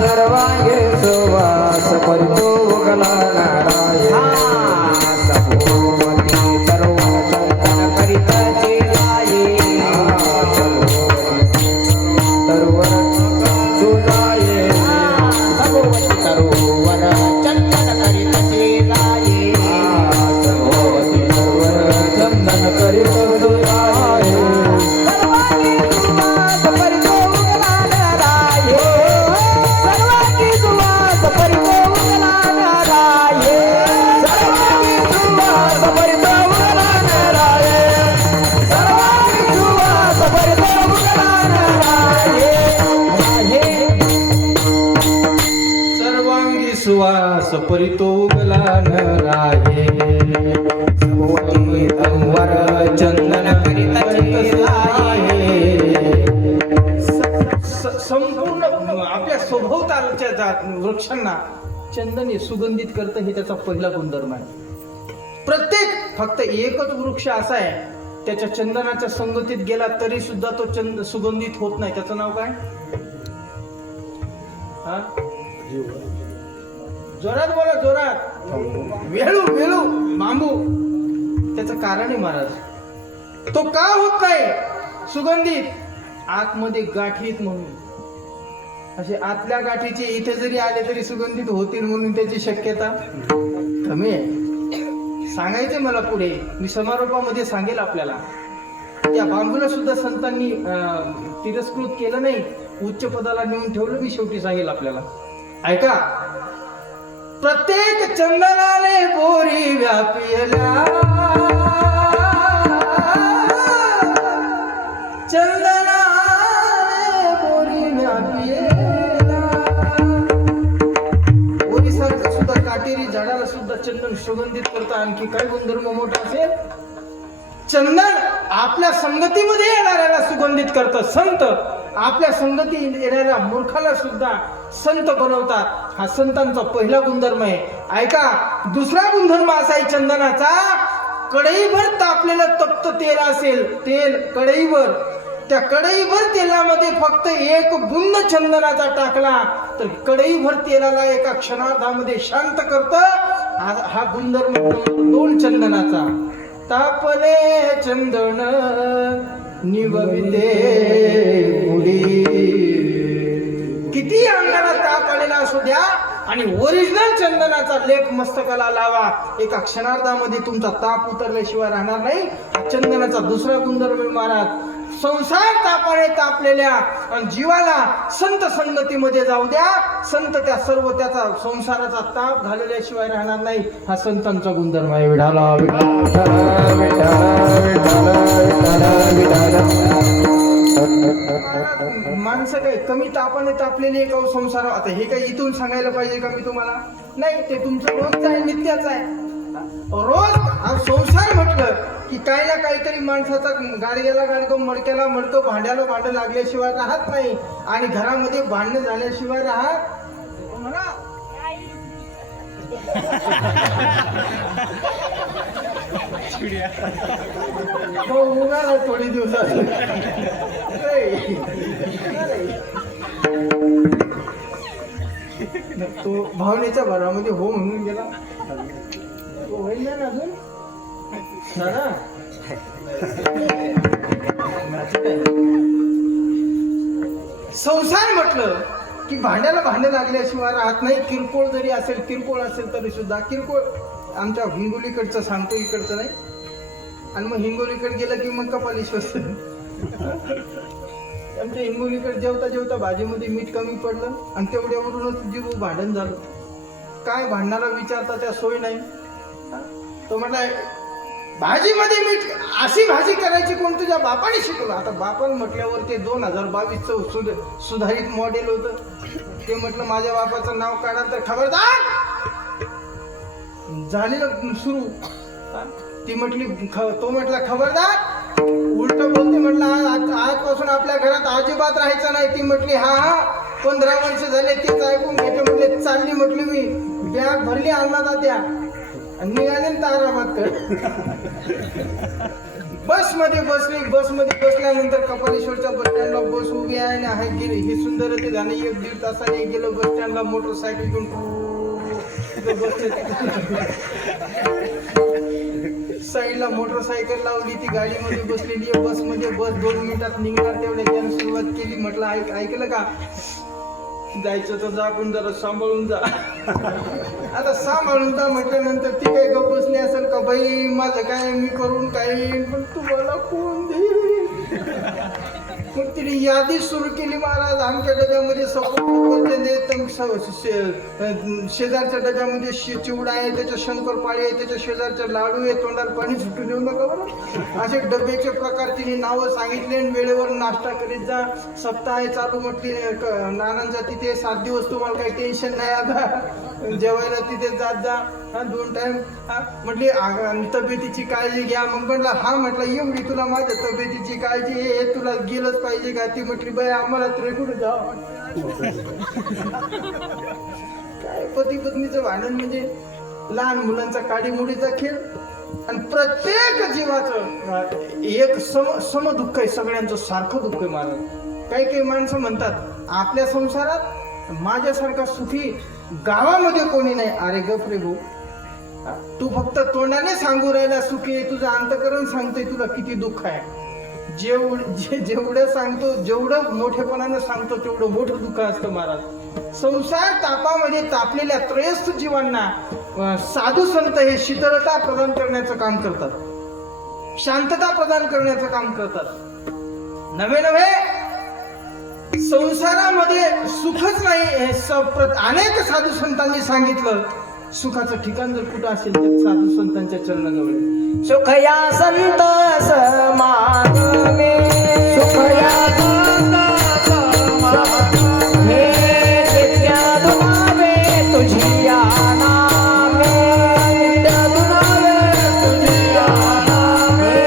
सर्वांगी सुवास परितो उगला नारायण. सभोवती तरुण चंदन करीतची लाये, सुवास परितो उगला नराये, अंवर चंदन संपूर्ण आपल्या सभोवतालच्या वृक्षांना चंदन हे सुगंधित करतं, हे त्याचा पहिला गुणधर्म आहे. प्रत्येक फक्त एकच वृक्ष असा आहे त्याच्या चंदनाच्या संगतीत गेला तरी सुद्धा तो सुगंधित होत नाही. त्याचं नाव काय? हा, जोरात बोला, जोरात. वेळू वेळू बांबू. त्याचं कारण आहे महाराज, तो का होत नाही सुगंधित? आतमध्ये गाठीत म्हणून, असे आतल्या गाठीचे इथे जरी आले तरी सुगंधित होतील म्हणून त्याची शक्यता कमी आहे. सांगायचंय मला पुढे, मी समारोपामध्ये सांगेल आपल्याला. त्या बांबूला सुद्धा संतांनी तिरस्कृत केलं नाही, उच्च पदाला नेऊन ठेवलं. मी शेवटी सांगेल आपल्याला, ऐका. प्रत्येक चंदनाने बोरी व्यापिला, चंदनाने बोरी व्यापिला. बोरीसारखं सुद्धा काटेरी झाडाला सुद्धा चंदन सुगंधित करतं. आणखी काय गुणधर्म मोठा असेल? चंदन आपल्या संगतीमध्ये येणाऱ्याला सुगंधित करतं. संत आपल्या संगतीत येणाऱ्या मूर्खाला सुद्धा संत बनवतात. हा संतांचा पहिला गुणधर्म आहे. ऐका, दुसरा गुणधर्म असा आहे चंदनाचा, कढईभर तापलेलं तप्त तेल असेल, तेल कढईभर, त्या कढईभर तेलामध्ये फक्त एक बुंद चंदनाचा टाकला तर कढईभर तेलाला एका क्षणार्धामध्ये शांत करतं. हा गुणधर्म दोन चंदनाचा. तापले चंदन निवविते पुढे. किती अंगाला ताप आलेला असू द्या आणि ओरिजिनल चंदनाचा लेप मस्तकाला लावा, एका क्षणार्धामध्ये तुमचा ताप उतरल्याशिवाय राहणार नाही. चंदनाचा दुसरा गुणधर्म महाराज. संसार तापाने तापलेल्या आणि जीवाला संत संगतीमध्ये जाऊ द्या, संत त्या सर्व त्याचा संसाराचा ताप घालवल्याशिवाय राहणार नाही. हा संतांचा गुणधर्म आहे. विठाला माणसं काय कमी तापाने तापलेली आहे का संसार? आता हे काही इथून सांगायला पाहिजे का मी तुम्हाला? नाही, ते तुमचं रोजचं आहे, नित्याचं आहे. रोज संसार म्हटलं की काही ना काहीतरी माणसाचा गाडग्याला गाडगं, मडक्याला मडकं, भांड्याला भांडं लागल्याशिवाय राहत नाही आणि घरामध्ये भांडणं झाल्याशिवाय राहत म्हणा. हो, उन्हाळा थोडी दिवसात तो भावनेच्या भरामध्ये हो म्हणून गेला. होईल ना अजून दादा. संसार म्हटलं की भांड्याला भांडे लागल्याशिवाय राहत नाही. किरकोळ जरी असेल, किरकोळ असेल तरी सुद्धा किरकोळ. आमच्या हिंगोलीकडचं सांगतो, इकडचं नाही. आणि मग हिंगोलीकडे गेलं की मग कपालेश्वर. आमच्या हिंगोलीकडे जेवता जेवता भाजीमध्ये मीठ कमी पडलं आणि तेवढ्यावरूनच जीव भांडण झालं. काय भांडणारा विचारता त्या सोय नाही. तो म्हटला भाजीमध्ये मीठ, अशी भाजी करायची कोण तुझ्या बापाने शिकवलं? आता बापाने म्हटल्यावर ते 2022चं सुधारित मॉडेल होतं. ते म्हटलं माझ्या बापाचं नाव काढा तर खबरदार. झालेलं सुरू. ती म्हटली, तो म्हटला खबरदार. उलट बोलते, म्हटलं आजपासून आपल्या घरात अजिबात राहायचं नाही. ती म्हटली हा 15 वर्ष झाले तेच ऐकून घेते. म्हटले चालली, म्हटली मी बॅग भरली अन्नदात्या आणि निघाले ताराबाद कर. बसमध्ये बसली. बसमध्ये बसल्यानंतर कपालेश्वरच्या बस स्टँडला बस उभी आहे ना, आहे गेली. हे सुंदर ते झालं. 1-1.5 तासाने गेलं बस स्टँडला. मोटरसायकल घेऊन साईडला मोटरसायकल लावली. ती गाडीमध्ये बसलेली आहे. बसमध्ये बस 2 मिनिटात निघणार तेवढ्या त्यानं सुरुवात केली. म्हटलं ऐकलं का, जायचं तर जा पण जरा सांभाळून जा. आता सांभाळून जा म्हटल्यानंतर ती काही गप बसली असेल का, बाई माझं काय मी करून काय, पण तुम्हाला कोण देईल? मग तिने यादी सुरू केली. महाराज आमच्या डब्यामध्ये शेजारच्या डब्यामध्ये चिवडा आहे, त्याच्या शंकरपाळी आहे, त्याच्या शेजारच्या लाडू आहे. तोंडाला पाणी सुटून देऊ नका बरं. असे डब्याचे प्रकार तिने नावं सांगितले. वेळेवर नाश्ता करीत जा. सप्ताह आहे चालू म्हटली नानांचा तिथे 7 दिवस. तुम्हाला काही टेन्शन नाही. आता जेवायला तिथे जात जा. 2 टाइम. म्हटली तब्येतीची काळजी घ्या. मग म्हटलं हा, म्हटलं एवढी तुला माझ्या तब्येतीची काळजी आहे, तुला गेलंच पाहिजे का? ती म्हटली बाई आम्हाला तरी कुठे जावं. काय पती पत्नीचं भांडण म्हणजे लहान मुलांचा काडीमुडीचा खेळ. आणि प्रत्येक जीवाचं एक समदुःख आहे. सगळ्यांचं सारखं दुःख आहे. मला काही काही माणसं म्हणतात आपल्या संसारात माझ्यासारखा सुखी गावामध्ये कोणी नाही. अरे गप रे भाऊ, तू फक्त तोंडाने सांगू राहिला सुखी आहे, तुझं अंतकरण सांगतोय तुला किती दुःख आहे. जेवढं सांगतो, जेवढं मोठेपणानं सांगतो तेवढं मोठं दुःख असतं महाराज. संसार तापामध्ये तापलेल्या त्रयस्थ जीवांना साधू संत हे शीतलता प्रदान करण्याचं काम करतात, शांतता प्रदान करण्याचं काम करतात. नवे संसारामध्ये सुखच नाही हे अनेक साधू संतांनी सांगितलं. सुखाचं ठिकाण जर कुठं असेल तर साधू संतांच्या चरणाजवळ. सुख या संत समागमे, सुख या संत समागमे, नित्य दुनावे तुझिया नामे, नित्य दुनावे तुझिया नामे,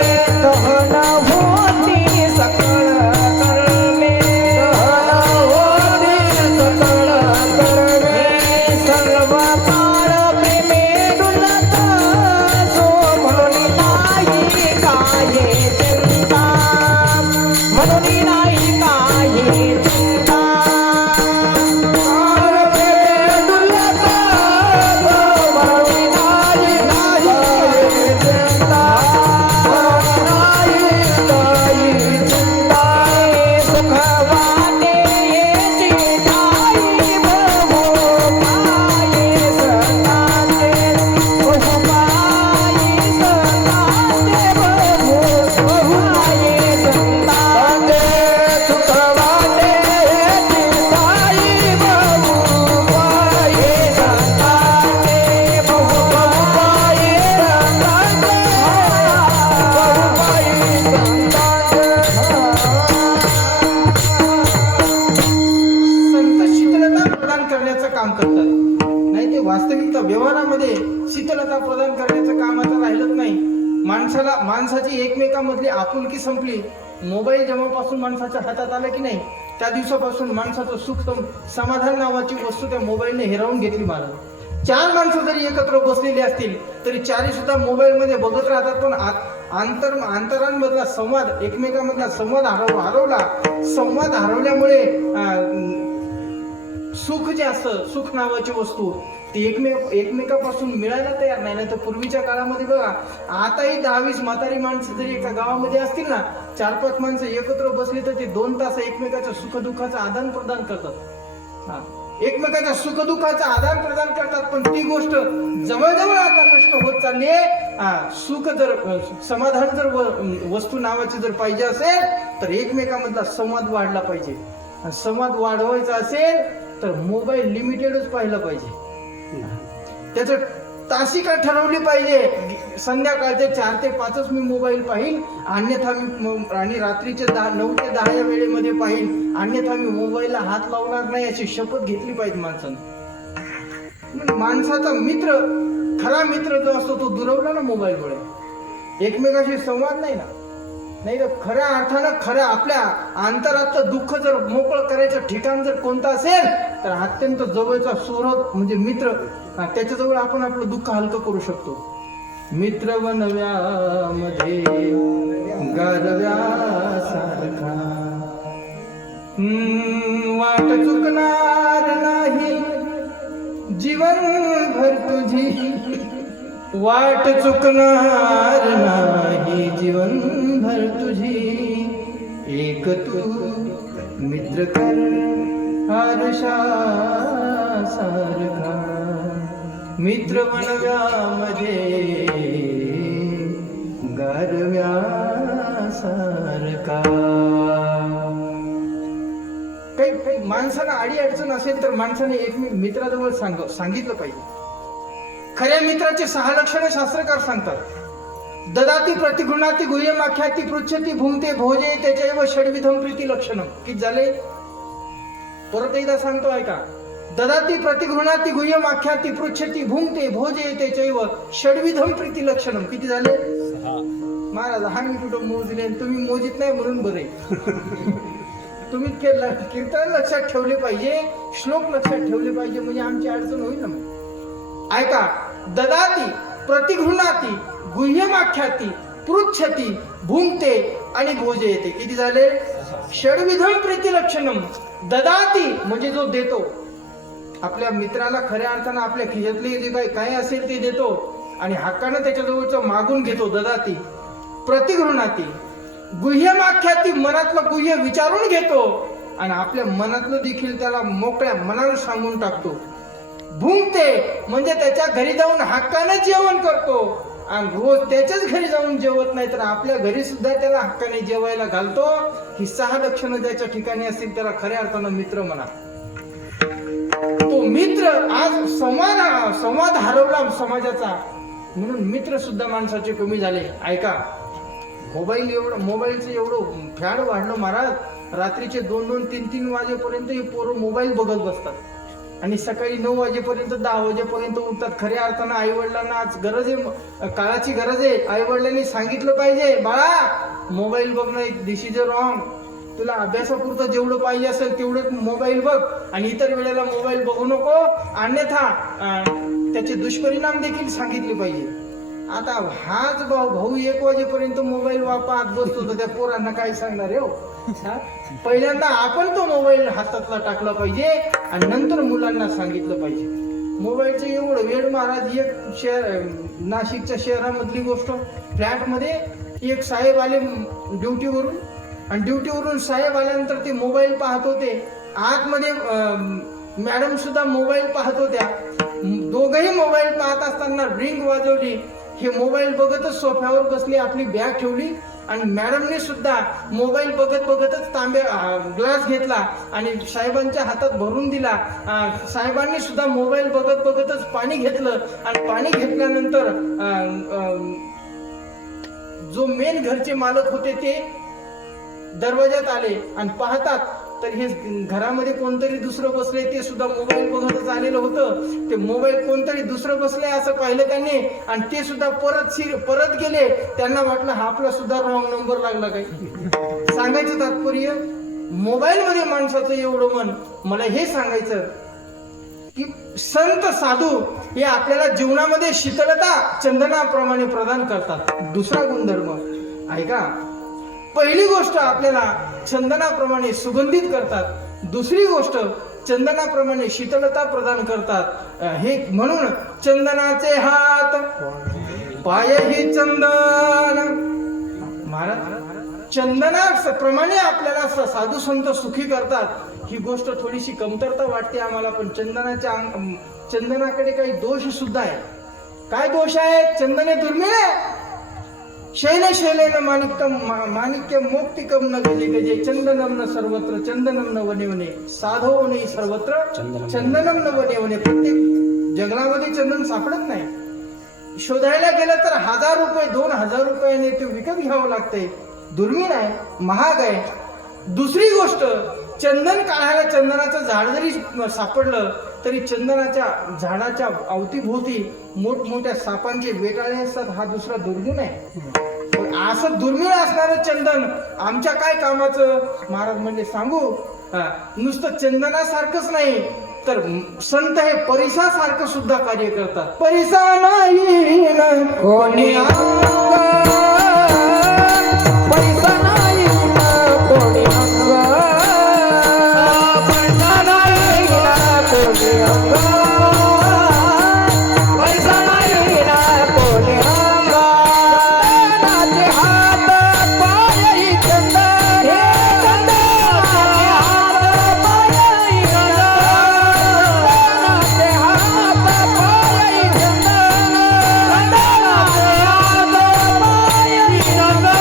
कुशलता प्रदान करण्याचं काम आता राहिलंच नाही. माणसाची एकमेकांमधली आपुलकी संपली. मोबाईल जेव्हापासून माणसाच्या हातात आला की नाही, त्या दिवसापासून माणसाचं सुख समाधान नावाची वस्तू त्या मोबाईलने हिरावून घेतली. महाराज, 4 माणसं जरी एकत्र बसलेली असतील तरी चारी सुद्धा मोबाईल मध्ये बघत राहतात, पण अंतरांमधला संवाद, एकमेकांमधला संवाद हरवला. संवाद हरवल्यामुळे सुख जे असतं, सुख नावाची वस्तू ती एकमेकापासून मिळायला तयार नाही. तर पूर्वीच्या काळामध्ये बघा, आताही 10-20 म्हातारी माणसं जरी एका गावामध्ये असतील ना, 4-5 माणसं एकत्र बसली तर ते 2 तास एकमेकाच्या सुखदुःखाचं आदान प्रदान करतात. एकमेकाच्या सुखदुःखाचं आदान प्रदान करतात. पण ती गोष्ट जवळजवळ आता नष्ट होत चालली आहे. सुख जर, समाधान जर वस्तू नावाची जर पाहिजे असेल तर एकमेकांमधला संवाद वाढला पाहिजे. संवाद वाढवायचा असेल तर मोबाईल लिमिटेडच पाहिला पाहिजे. त्याचं तासिका ठरवली पाहिजे. संध्याकाळचे 4 ते 5च मी मोबाईल पाहिल, अन्यथा मी, आणि रात्रीचे 9 ते 10 या वेळेमध्ये पाहिल, अन्यथा मी मोबाईलला हात लावणार नाही, अशी शपथ घेतली पाहिजे माणसानं. माणसाचा मित्र, खरा मित्र जो असतो तो दुरावला ना मोबाईलमुळे. एकमेकाशी संवाद नाही ना, नाही तर खऱ्या अर्थानं खरं आपल्या अंतरातलं दुःख जर मोकळं करायचं ठिकाण जर कोणतं असेल तर अत्यंत जवळचा सोबत म्हणजे मित्र, त्याच्याजवळ आपण आपलं दुःख हलकं करू शकतो. मित्र वनव्यामध्ये गारव्यासारखा, वाट चुकणार नाही जीवनभर तुझी, वाट चुकणार नाही जीवनभर तुझी, एक तू मित्र कर आरशासारखा, मित्र वनव्यामध्ये गारव्यासारखा. काही माणसाला आडी अडचण असेल तर माणसाने एक मित्राजवळ सांगितलं पाहिजे. खऱ्या मित्राचे 6 लक्षणे शास्त्रकार सांगतात. ददाती प्रतिगृणाती गुह्यमाख्याती पृच्छती भुंक्ते भोजे त्याच्याव षड्विधम प्रीती लक्षणम. किती झाले? परत एकदा सांगतो ऐका. ददाती प्रतिगृणाती गुह्यमाख्याती पृच्छती भुंक्ते भोजे त्याच्याव षड्विधम प्रीती लक्षणम. किती झाले? महाराज, हा मी कुठं मोजले, तुम्ही मोजित नाही म्हणून बरे. तुम्ही कीर्तन लक्षात ठेवले पाहिजे, श्लोक लक्षात ठेवले पाहिजे, म्हणजे आमची अडचण होईल ना. ऐका. ददाती प्रतिगृणाती गुह्यमाख्याती पृच्छती भुंक्ते आणि भोजे येते. किती झाले? षड्विधम प्रीती लक्षणम. ददाती म्हणजे जो देतो, आपल्या मित्राला खऱ्या अर्थानं आपल्या खिशातले जे काय असेल ते देतो आणि हक्कानं त्याच्याजवळचं मागून घेतो. ददाती. प्रतिगृणाती गुह्यमाख्याती, मनातलं गुह्य विचारून घेतो आणि आपल्या मनातलं देखील त्याला मोकळ्या मनानं सांगून टाकतो. भुंक्ते म्हणजे त्याच्या घरी जाऊन हक्काने जेवण करतो आणि रोज त्याच्याच घरी जाऊन जेवत नाही तर आपल्या घरी सुद्धा त्याला हक्काने जेवायला घालतो. ही 6 लक्षणं ज्याच्या ठिकाणी असतील त्याला खऱ्या अर्थानं मित्र म्हणा. तो मित्र आज संवाद हरवला समाजाचा, म्हणून मित्र सुद्धा माणसाचे कमी झाले. ऐका. मोबाईलचं एवढं फॅड वाढलं महाराज. रात्रीचे 2-2, 3-3 वाजेपर्यंत हे पोरं मोबाईल बघत बसतात आणि सकाळी 9 वाजेपर्यंत 10 वाजेपर्यंत उठतात. खऱ्या अर्थानं आई वडिलांना आज गरज आहे, काळाची गरज आहे. आई वडिलांनी सांगितलं पाहिजे, बाळा मोबाईल बघणं एक दिस इज रॉंग. तुला अभ्यासापुरतं जेवढं पाहिजे असेल तेवढं मोबाईल बघ आणि इतर वेळेला मोबाईल बघू नको, अन्यथा त्याचे दुष्परिणाम देखील सांगितले पाहिजे. आता हाच भाऊ 1 वाजेपर्यंत मोबाईल वापरत बसतो तर त्या पोरांना काय सांगणार आहे हो. पहिल्यांदा आपण तो मोबाईल हातातला टाकला पाहिजे आणि नंतर मुलांना सांगितलं पाहिजे. मोबाईलचं एवढं वेळ महाराज. एक नाशिकच्या शहरामधली गोष्ट, फ्लॅटमध्ये एक साहेब आले ड्युटीवरून आणि ड्युटीवरून साहेब आल्यानंतर ते मोबाईल पाहत होते. आतमध्ये मॅडम सुद्धा मोबाईल पाहत होत्या. दोघंही मोबाईल पाहत असताना रिंग वाजवली. हे मोबाईल बघतच सोफ्यावर बसली, आपली बॅग ठेवली आणि मॅडमने सुद्धा मोबाईल बघतच ग्लास घेतला आणि साहेबांच्या हातात भरून दिला. साहेबांनी सुद्धा मोबाईल बघतच पाणी घेतलं आणि पाणी घेतल्यानंतर जो मेन घरचे मालक होते ते दरवाजात आले आणि पाहतात तर हे घरामध्ये कोणतरी दुसरं बसले, ते सुद्धा मोबाईल बघतच आलेलं होतं. ते मोबाईल कोणतरी दुसरं बसले असं पाहिलं त्यांनी, आणि ते सुद्धा परत गेले. त्यांना वाटलं हा आपला सुद्धा रॉंग नंबर लागला काही. सांगायचं तात्पर्य, मोबाईल मध्ये माणसाचं एवढं मन. मला हे सांगायचं की संत साधू हे आपल्याला जीवनामध्ये शीतलता चंदनाप्रमाणे प्रदान करतात. दुसरा गुणधर्म ऐका, पहिली गोष्ट आपल्याला चंदनाप्रमाणे सुगंधित करतात, दुसरी गोष्ट चंदनाप्रमाणे शीतलता प्रदान करतात. हे म्हणून चंदनाचे हात पायही चंदन. महाराज चंदनाप्रमाणे आपल्याला साधू संत सुखी करतात. ही गोष्ट थोडीशी कमतरता वाटते आम्हाला, पण चंदनाकडे काही दोष सुद्धा आहे. काय दोष आहेत? चंदने दुर्मिळ आहे. शैले शैलेन माणिक्य मोक्तिकम न गजे गजे चंदनम न सर्वत्र चंदनम न वने वने साधो वने सर्वत्र चंदनम न वने वने. प्रत्येक जंगलामध्ये चंदन सापडत नाही. शोधायला गेलं तर 1000 रुपये 2000 रुपयाने ते विकत घ्यावं लागतंय. दुर्मिळ आहे, महाग आहे. दुसरी गोष्ट, चंदन काढायला चंदनाचं झाड जरी सापडलं तरी चंदनाच्या झाडाच्या अवतीभोवती मोठमोठ्या सापांचे वेटाळे असतात. हा दुसरा दुर्गुण आहे. असं दुर्मिळ असणारं चंदन आमच्या काय कामाचं? महाराज म्हणजे सांगू, नुसतं चंदनासारखंच नाही तर संत हे परिसासारखं सुद्धा कार्य करतात. परिसा नाही कोणी पैसा नाही कोणी अंग, पैसा नाही कोणी अंग, पैसा नाही कोणी अंग. नाचे हात पायही चंदन, हे चंदनाचे हात पायही चंदन, नाचे हात पायही चंदन, चंदनाचे हात पायही चंदन.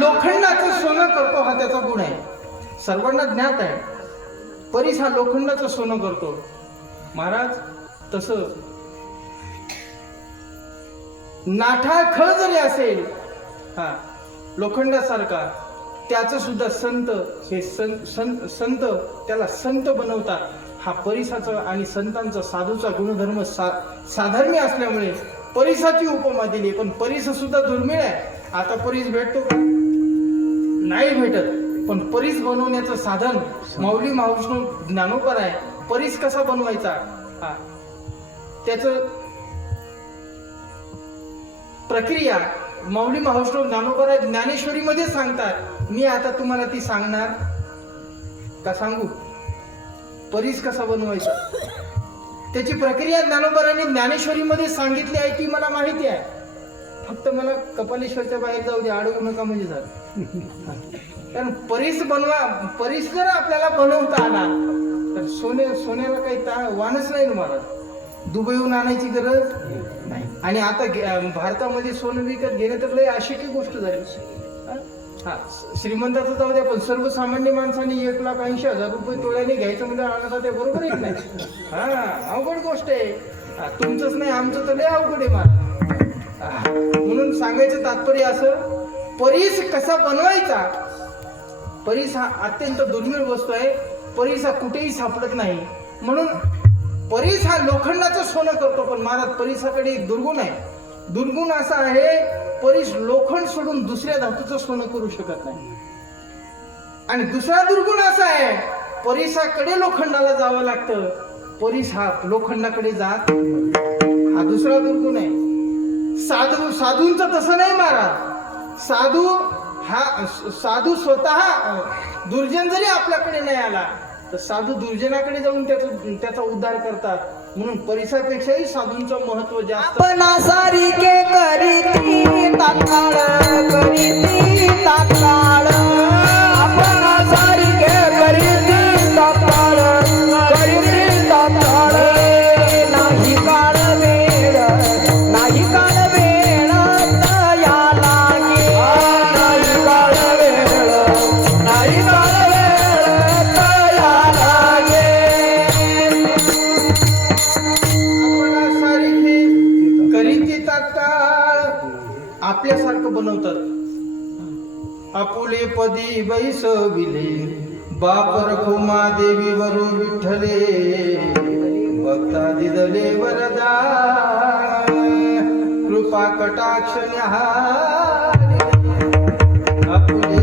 लोखंडाचं सोनं करतो हा त्याचा गुण आहे, सर्वांना ज्ञात आहे. परीस हा लोखंडाचं सोनं करतो. महाराज तसं नाठाळ खळ जरी असेल हा लोखंडासारखा, त्याचं सुद्धा संत हे संत त्याला संत बनवतात. हा परिसाचा आणि संतांचा साधूचा गुणधर्म साधर्म्य असल्यामुळे परिसाची उपमा दिली. पण परिस सुद्धा दुर्मिळ आहे. आता परीस भेटतो का? नाही भेटत. पण परीस बनवण्याचं साधन माऊली महाविष्णू ज्ञानोपर आहे. परीस कसा बनवायचा हा त्याच प्रक्रिया माऊली महाविष्णू ज्ञानोपर आहे ज्ञानेश्वरी मध्ये सांगतात. मी आता तुम्हाला ती सांगणार का? सांगू परीस कसा बनवायचा? त्याची प्रक्रिया ज्ञानोबरांनी ज्ञानेश्वरी मध्ये सांगितली आहे, ती मला माहिती आहे. फक्त मला कपालेश्वरच्या बाहेर जाऊ दे, अडवू नका म्हणजे झालं. कारण परीस जर आपल्याला बनवता आला तर सोन्याला काही वानच नाही तुम्हाला. दुबईहून आणायची गरज नाही. आणि आता भारतामध्ये सोनं विकत घेणं तर लय अशक्य गोष्ट झाली. हा श्रीमंताचं जाऊ द्या, पण सर्वसामान्य माणसाने 1,80,000 रुपये तोळ्याने घ्यायचं म्हणजे आणता ते बरोबर आहे नाही? हा अवघड गोष्ट आहे. तुमचंच नाही आमचं तर लय अवघड आहे मला. म्हणून सांगायचं तात्पर्य असं, परीस कसा बनवायचा? परीस हा अत्यंत दुर्मिळ वस्तू आहे. परीस हा कुठेही सापडत नाही. म्हणून परीस हा लोखंडाचं सोनं करतो. पण महाराज परीसाकडे एक दुर्गुण आहे. दुर्गुण असा आहे, परीस लोखंड सोडून दुसऱ्या धातूचं सोनं करू शकत नाही. आणि दुसरा दुर्गुण असा आहे, परीसाकडे लोखंडाला जावं लागतं. परीस हा लोखंडाकडे जात, हा दुसरा दुर्गुण आहे. साधूंचं तसं नाही महाराज. साधू स्वतः दुर्जन जरी आपल्याकडे नाही आला तर साधू दुर्जनाकडे जाऊन त्याचा उद्धार करतात. म्हणून परिसापेक्षाही साधूंचं महत्व जास्त. सारिके करीती तात्काळ, करीती तात्काळ, आपण सारिके करीती तात्काळ, करीती तात्काळ, नाही काळ आपुले पदी बैसविले बाप रखुमा देवी वरु विठ्ठले भक्ता दिदले वरदान कृपा कटाक्ष न्याहारी आपुले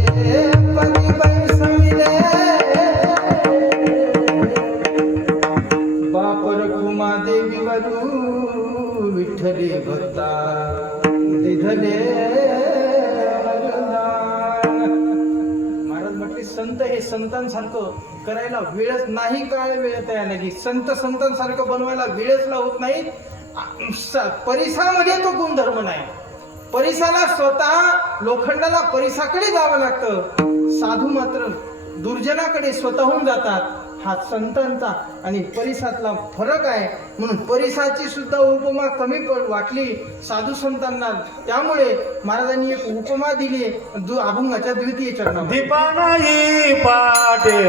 पदी बैसविले बाप रखुमा देवी वरु विठ्ठले भक्ता दिदले संत हे संतांसारखं करायला वेळच नाही, काळ वेळ तयार नाही. संतांसारखं बनवायला वेळच लावत नाही. परिसामध्ये तो गुणधर्म नाही. परिसाला स्वतः लोखंडाला परिसाकडे जावं लागतं. साधू मात्र दुर्जनाकडे स्वतःहून जातात. हा संतांचा आणि परिसातला फरक आहे. म्हणून परिसाची सुद्धा उपमा कमी वाटली साधू संतांना. त्यामुळे महाराजांनी एक उपमा दिली अभंगाच्या द्वितीय चरणामध्ये. दीपा नाही पाटे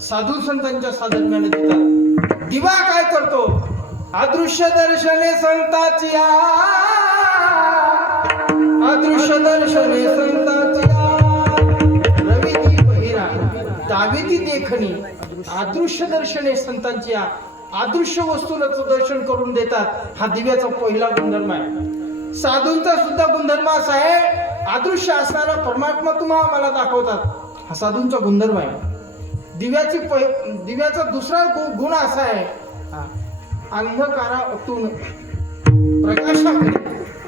साधू संतांच्या साधर्म्याने देतात. दिवा काय करतो? अदृश्य दर्शने संताची अदृश्य दर्शने संताची रविती पहिरा दाविती देखणी. अदृश्य दर्शने संतांची अदृश्य वस्तूला दर्शन करून देतात. हा दिव्याचा पहिला गुणधर्म आहे. साधूंचा सुद्धा गुणधर्म असा आहे, अदृश्य असणारा परमात्मा तुम्हाला मला दाखवतात. हा साधूंचा गुणधर्म आहे. दिव्याचा दुसरा गुण असा आहे, अंधकारातून प्रकाशाकडे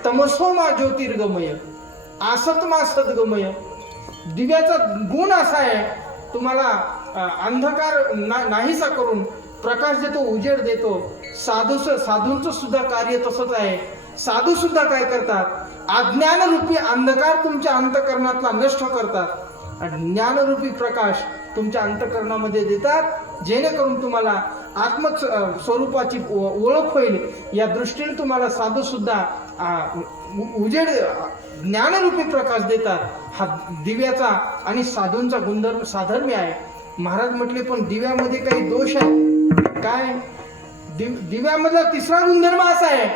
तमसोमा ज्योतिर्गमय असतमा सद्गमय. दिव्याचा गुण असा आहे, तुम्हाला अंधकार नाहीसा करून प्रकाश देतो, उजेड देतो. साधूंचं सुद्धा कार्य तसंच आहे. साधू सुद्धा काय करतात? अज्ञानरूपी अंधकार तुमच्या अंतःकरणातला नष्ट करतात आणि ज्ञानरूपी प्रकाश तुमच्या अंतःकरणामध्ये देतात, जेणेकरून तुम्हाला आत्म स्वरूपाची ओळख होईल. या दृष्टीने तुम्हाला साधू सुद्धा उजेड ज्ञानरूपी प्रकाश देतात. हा दिव्याचा आणि साधूंचा गुणधर्म साधर्म्य आहे. महाराज म्हटले पण दिव्यामध्ये काही दोष आहे. काय? दिव्यामधला तिसरा गुणधर्म असा आहे,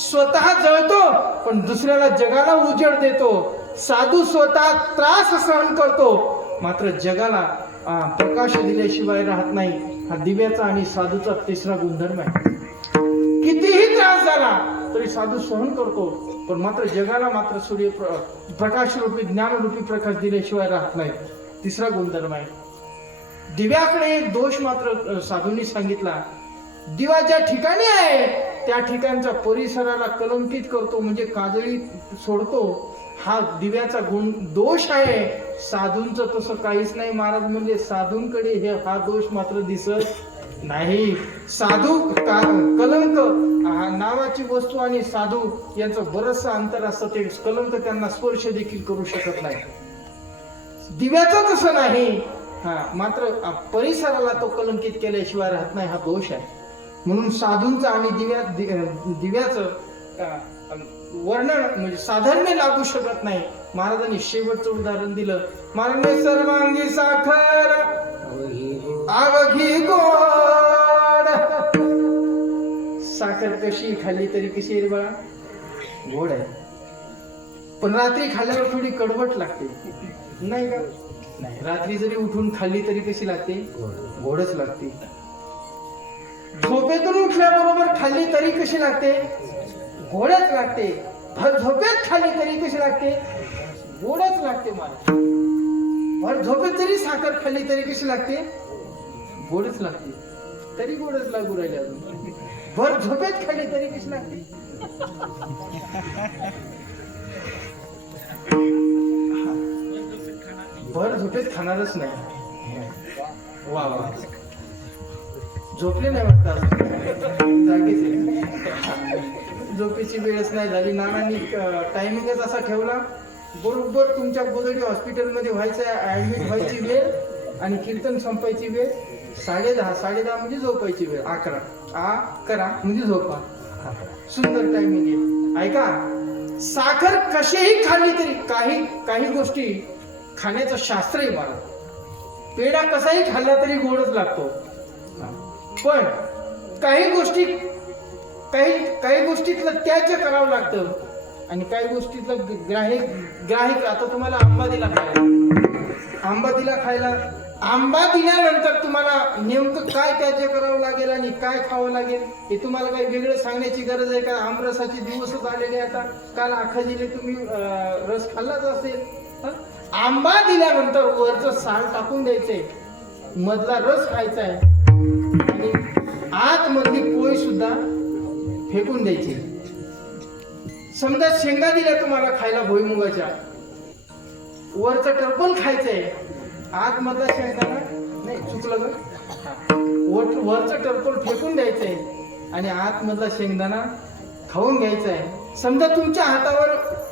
स्वतः जळतो पण दुसऱ्याला जगाला उजेड देतो. साधू स्वतः त्रास सहन करतो मात्र जगाला प्रकाश दिल्याशिवाय राहत नाही. हा दिव्याचा आणि साधूचा तिसरा गुणधर्म आहे. कितीही त्रास झाला तरी साधू सहन करतो, पण मात्र जगाला मात्र सूर्य प्रकाश रूपी ज्ञानरूपी प्रकाश दिल्याशिवाय राहत नाही. तिसरा गुणधर्म आहे. दिव्याकडे एक दोष मात्र साधूंनी सांगितला. दिवा ज्या ठिकाणी आहे त्या ठिकाणच्या परिसराला कलंकित करतो, म्हणजे काजळी सोडतो. हा दिव्याचा गुण दोष आहे. साधूंचं तसं काहीच नाही. महाराज म्हणजे साधूंकडे हा दोष मात्र दिसत नाही. साधू कलंक नावाची वस्तू आणि साधू यांचं बरंचसं अंतर असतं. ते कलंक त्यांना स्पर्श देखील करू शकत नाही. दिव्याचं तसं नाही. मात्र परिसराला तो कलंकित केल्याशिवाय राहत नाही. हा दोष आहे. म्हणून साधूंचं आणि दिव्याचं वर्णन म्हणजे साधर्म्य लागू शकत नाही. महाराजांनी शेवटचं उदाहरण दिलं. महाराजांनी सर्वांगी साखर अवघी गोड. साखर कशी खाल्ली तरी कशी आहे बाळा? गोड आहे. पण रात्री खाल्ल्यावर थोडी कडवट लागते, नाही का? नाही, रात्री जरी उठून खाल्ली तरी कशी लागते? गोडच लागते. झोपेतून उठल्याबरोबर खाल्ली तरी कशी लागते? गोडच लागते. भर झोपेत खाल्ली तरी कशी लागते? गोडच लागते. मला भर झोपेत जरी साखर खाल्ली तरी कशी लागते? गोडच लागते. तरी गोडच लागू राहिले. अजून भर झोपेत खाल्ली तरी कशी लागते? भर झोपेत खाणारच नाही. वा वा, झोपले नाही वाटतं, जागीच आहे. झोपेची वेळच नाही झाली. नानांनी टायमिंगच असा ठेवला, बरोबर तुमच्या गोदडी हॉस्पिटलमध्ये व्हायचं, ऍडमिट व्हायची वेळ आणि कीर्तन संपायची वेळ 10:30 म्हणजे झोपायची वेळ. 11 म्हणजे झोपा. सुंदर टायमिंग आहे. ऐका, साखर कशीही खाल्ली तरी काही गोष्टी खाण्याचं शास्त्रही मला. पेढा कसाही खाल्ला तरी गोडच लागतो, पण काही गोष्टीतलं त्याज्य करावं लागतं आणि काही गोष्टीतलं ग्राहिक. आता तुम्हाला आंबा दिला खायला, आंबा दिल्यानंतर तुम्हाला नेमकं काय त्याज्य करावं लागेल आणि काय खावं लागेल हे तुम्हाला काही वेगळं सांगण्याची गरज आहे का? आमरसाचे दिवसच आलेले आता. काल आखाजीने तुम्ही रस खाल्लाच असेल. आंबा दिल्यानंतर वरचं साल टाकून द्यायचंय, मधला रस खायचा आहे आणि आतमधली पोळी सुद्धा फेकून द्यायची. समजा शेंगा दिल्या तुम्हाला खायला भुईमुगाच्या, वरचं टरपल खायचंय, आतमधला शेंगदाणा नाही, चुकलं का? वरचं टरपल फेकून द्यायचंय आणि आतमधला शेंगदाणा खाऊन घ्यायचा आहे. समजा तुमच्या हातावर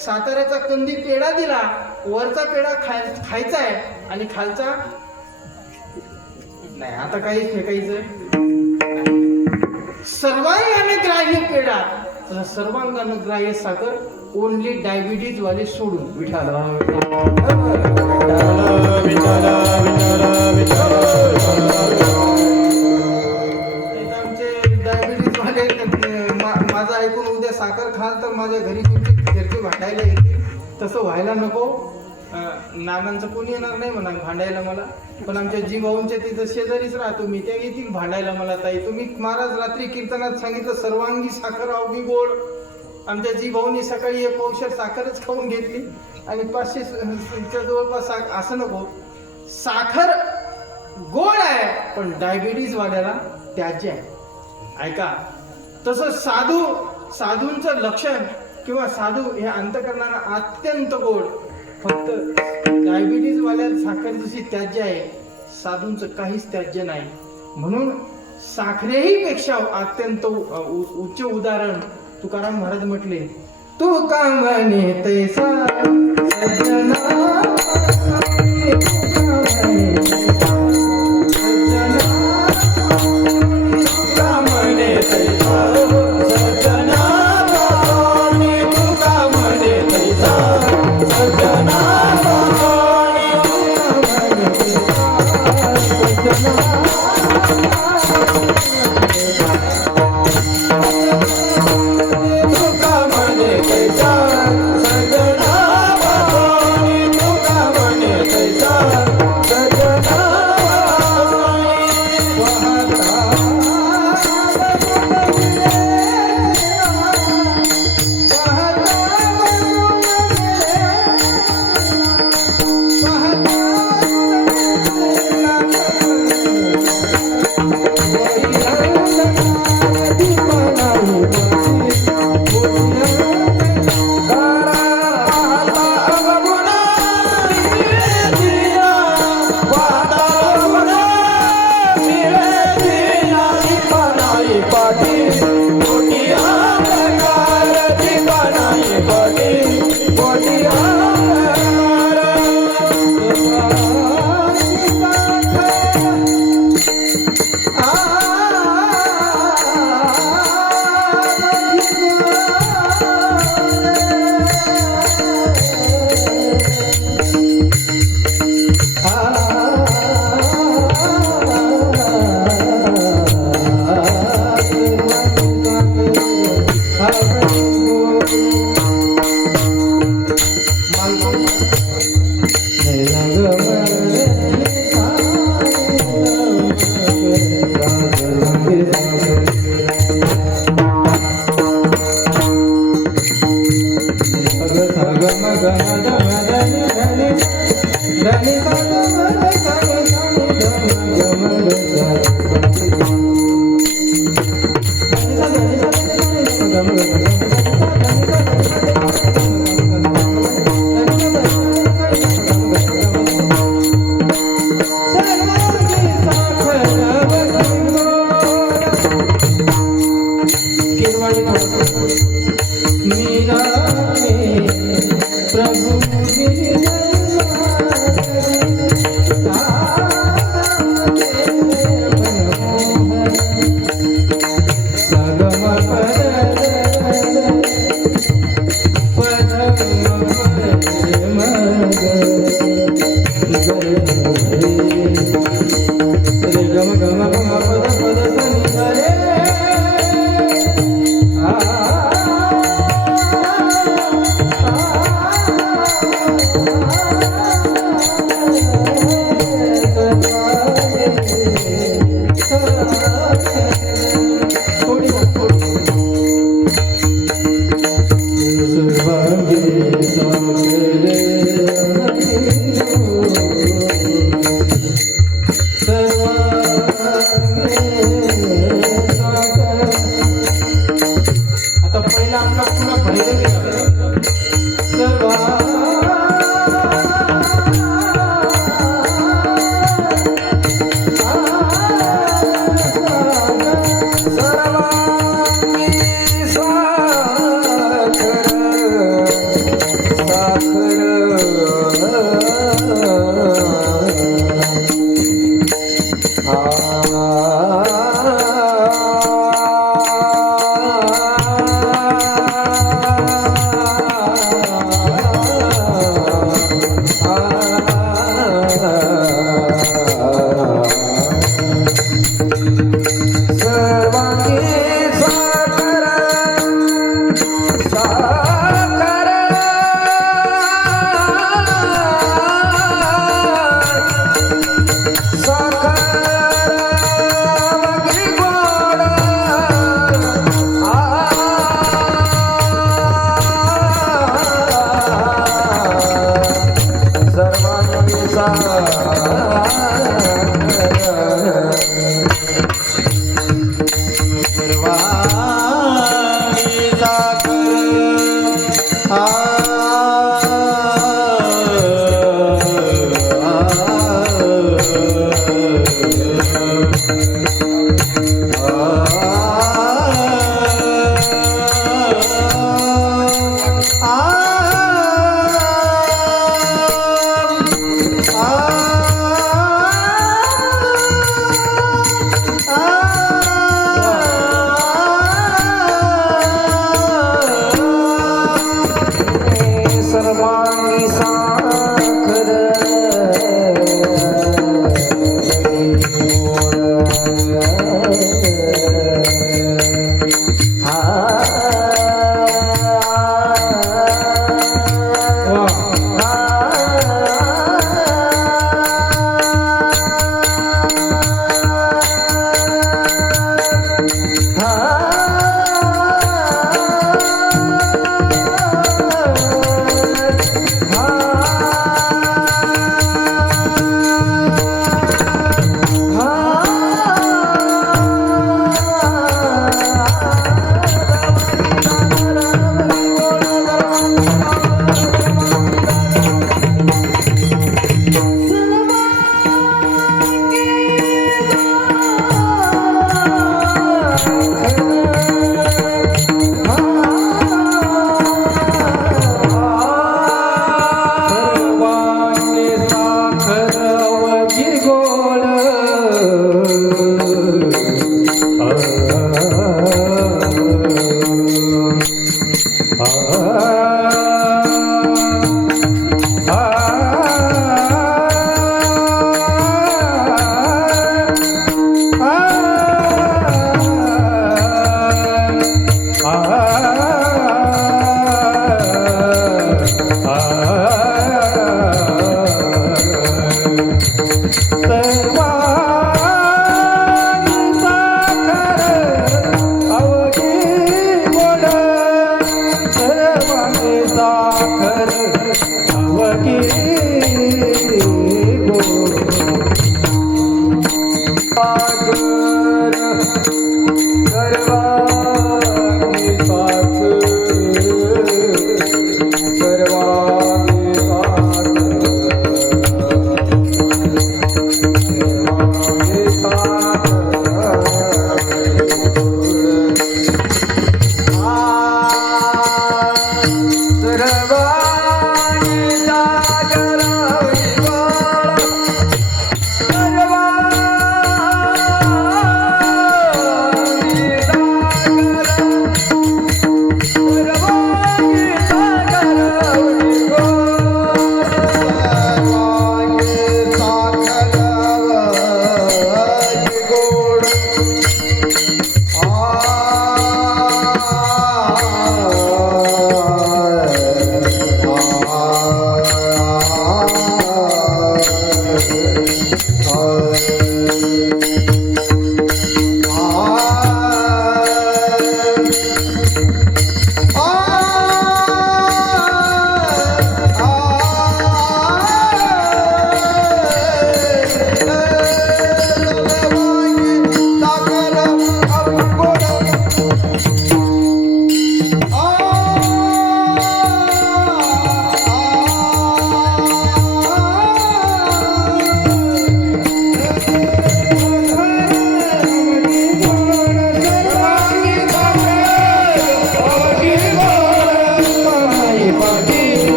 साताऱ्याचा कंदी पेढा दिला, वरचा पेढा खायचा आहे आणि खालचा नाही. आता काही फेकायचं. सर्वांगाने ग्राह्य पेढा, सर्वांगाने ग्राह्य साखर, ओनली डायबिटीज वाले सोडून. विठाला आमचे डायबिटीज वाले माझं ऐकून उद्या साखर खाल तर माझ्या घरी घरचे भांडायला येतील. तसं व्हायला नको. नानांचं कोणी येणार नाही म्हणा भांडायला मला, पण आमच्या जी भाऊंच्या तिथं शेजारीच राहतो मी, त्या येतील भांडायला मला. ताई तुम्ही महाराज रात्री कीर्तनात सांगितलं सर्वांगी साखर अवघी गोड. आमच्या जी भाऊनी सकाळी 1 पावशेर साखरच खाऊन घेतली आणि 500च्या जवळपास. असं नको. साखर गोड आहे पण डायबिटीज वाल्याला त्याज्य आहे. ऐका, तसं साधूंचं लक्षण किंवा साधू हे अंतकरणाला अत्यंत गोड. फक्त डायबिटीज वाल्या साखर जशी त्याज्य आहे, साधूंचं काहीच त्याज्य नाही. म्हणून साखरेही पेक्षा अत्यंत उच्च उदाहरण तुकाराम महाराज म्हटले, तू का म्हणे तैसा सजना प्रभु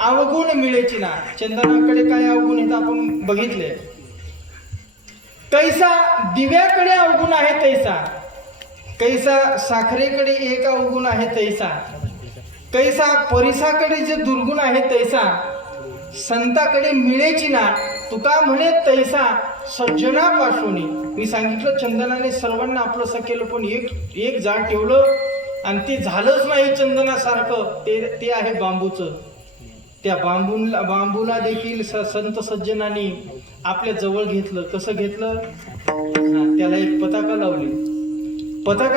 अवगुण मिळेची ना. चंदनाकडे काय अवगुण आहेत आपण बघितले. कैसा दिव्याकडे अवगुण आहे तैसा, कैसा साखरेकडे एक अवगुण आहे तैसा, कैसा परिसाकडे जे दुर्गुण आहे तैसा संताकडे मिळेची ना. तुका म्हणे तैसा सज्जनापासून. मी सांगितलं चंदनाने सर्वांना आपलंसं केलं, पण एक झाड ठेवलं आणि ते झालंच नाही चंदनासारखं. ते आहे बांबूचं. त्या बांबूला देखील संत सज्जनांनी आपल्या जवळ घेतलं. कसं घेतलं? त्याला एक पताका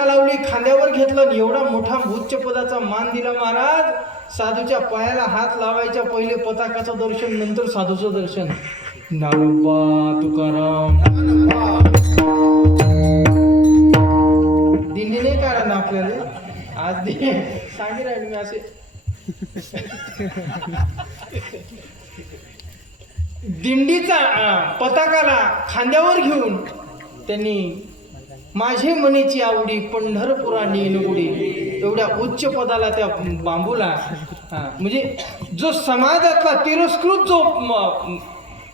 लावली, खांद्यावर घेतलं आणि एवढा मोठा उच्च पदाचा मान दिला महाराज. साधूच्या पायाला हात लावायच्या पहिले पताकाचं दर्शन, नंतर साधूचं दर्शन. ज्ञानोबा तुकाराम दिंडीने काढा ना आपल्याला. आज सांगे राहिले मी असे दिंडीचा पताकाला खांद्यावर घेऊन त्यांनी माझे मनेची आवडी पंढरपुरा नेनगुडी एवढ्या उच्च पदाला त्या बांबूला म्हणजे जो समाजातला तिरस्कृत जो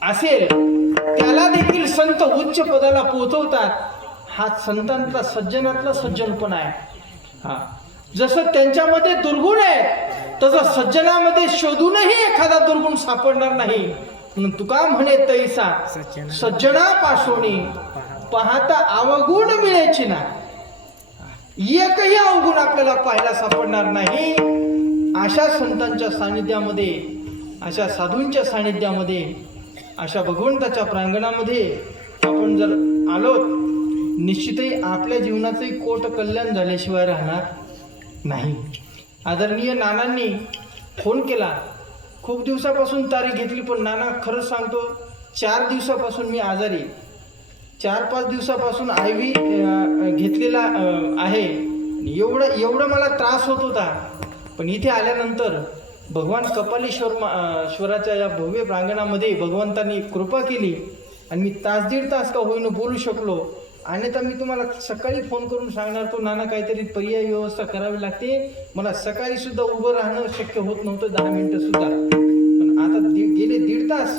असेल त्याला देखील संत उच्च पदाला पोहोचवतात. हा संतांतला सज्जनातला सज्जनपण आहे. जसं त्यांच्यामध्ये दुर्गुण आहे तसं सज्जनामध्ये शोधूनही एखादा दुर्गुण सापडणार नाही. म्हणून तुका म्हणे तैसा सज्जनापासोनी पाहता अवगुण मिळेची ना. एकही अवगुण आपल्याला पाहायला सापडणार नाही. अशा संतांच्या सानिध्यामध्ये, अशा साधूंच्या सानिध्यामध्ये, अशा भगवंताच्या प्रांगणामध्ये आपण जर आलो, निश्चितही आपल्या जीवनाचंही कोट कल्याण झाल्याशिवाय राहणार नाही. आदरणीय नानांनी फोन केला. खूप दिवसापासून तारीख घेतली, पण नाना खरंच सांगतो 4 दिवसापासून मी आजारी, 4-5 दिवसापासून IV घेतलेला आहे. एवढं मला त्रास होत होता. पण इथे आल्यानंतर भगवान कपालेश्वराच्या या भव्य प्रांगणामध्ये भगवंतांनी कृपा केली आणि मी 1-1.5 तास का होईना बोलू शकलो. अन्यथा मी तुम्हाला सकाळी फोन करून सांगणार तो नाना काहीतरी पर्याय व्यवस्था करावी लागते. मला सकाळी सुद्धा उभं राहणं शक्य होत नव्हतं 10 मिनिटं सुद्धा. पण आता गेले 1.5 तास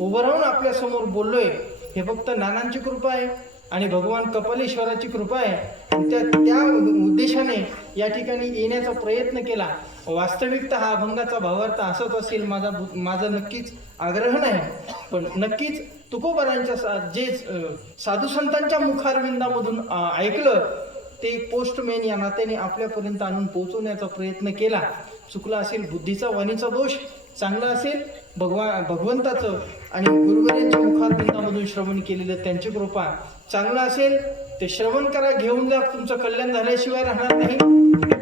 उभं राहून आपल्यासमोर बोललोय. हे फक्त नानांची कृपा आहे आणि भगवान कपालेश्वराची कृपा आहे. त्या उद्देशाने या ठिकाणी येण्याचा प्रयत्न केला. वास्तविकता हा अभंगाचा भावार्थ असंच असेल माझा नक्कीच आग्रह नाही. पण नक्कीच तुकोबारांच्या जे साधू संतांच्या मुखारविंदामधून ऐकलं ते पोस्टमॅन या नात्याने आपल्यापर्यंत आणून पोहोचवण्याचा प्रयत्न केला. चुकला असेल बुद्धीचा वाणीचा दोष, चांगला असेल भगवंताचं आणि गुरुवर्यांच्या मुखारविंदामधून श्रवण केलेलं त्यांची कृपा, चांगलं असेल ते श्रवण करा, घेऊन जा, तुमचं कल्याण झाल्याशिवाय राहणार नाही.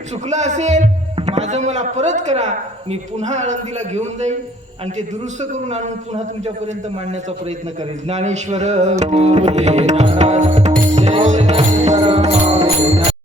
चुकलं असेल माझं मला परत करा, मी पुन्हा आळंदीला घेऊन जाईल आणि ते दुरुस्त करून आणून पुन्हा तुमच्यापर्यंत मांडण्याचा प्रयत्न करेल. ज्ञानेश्वर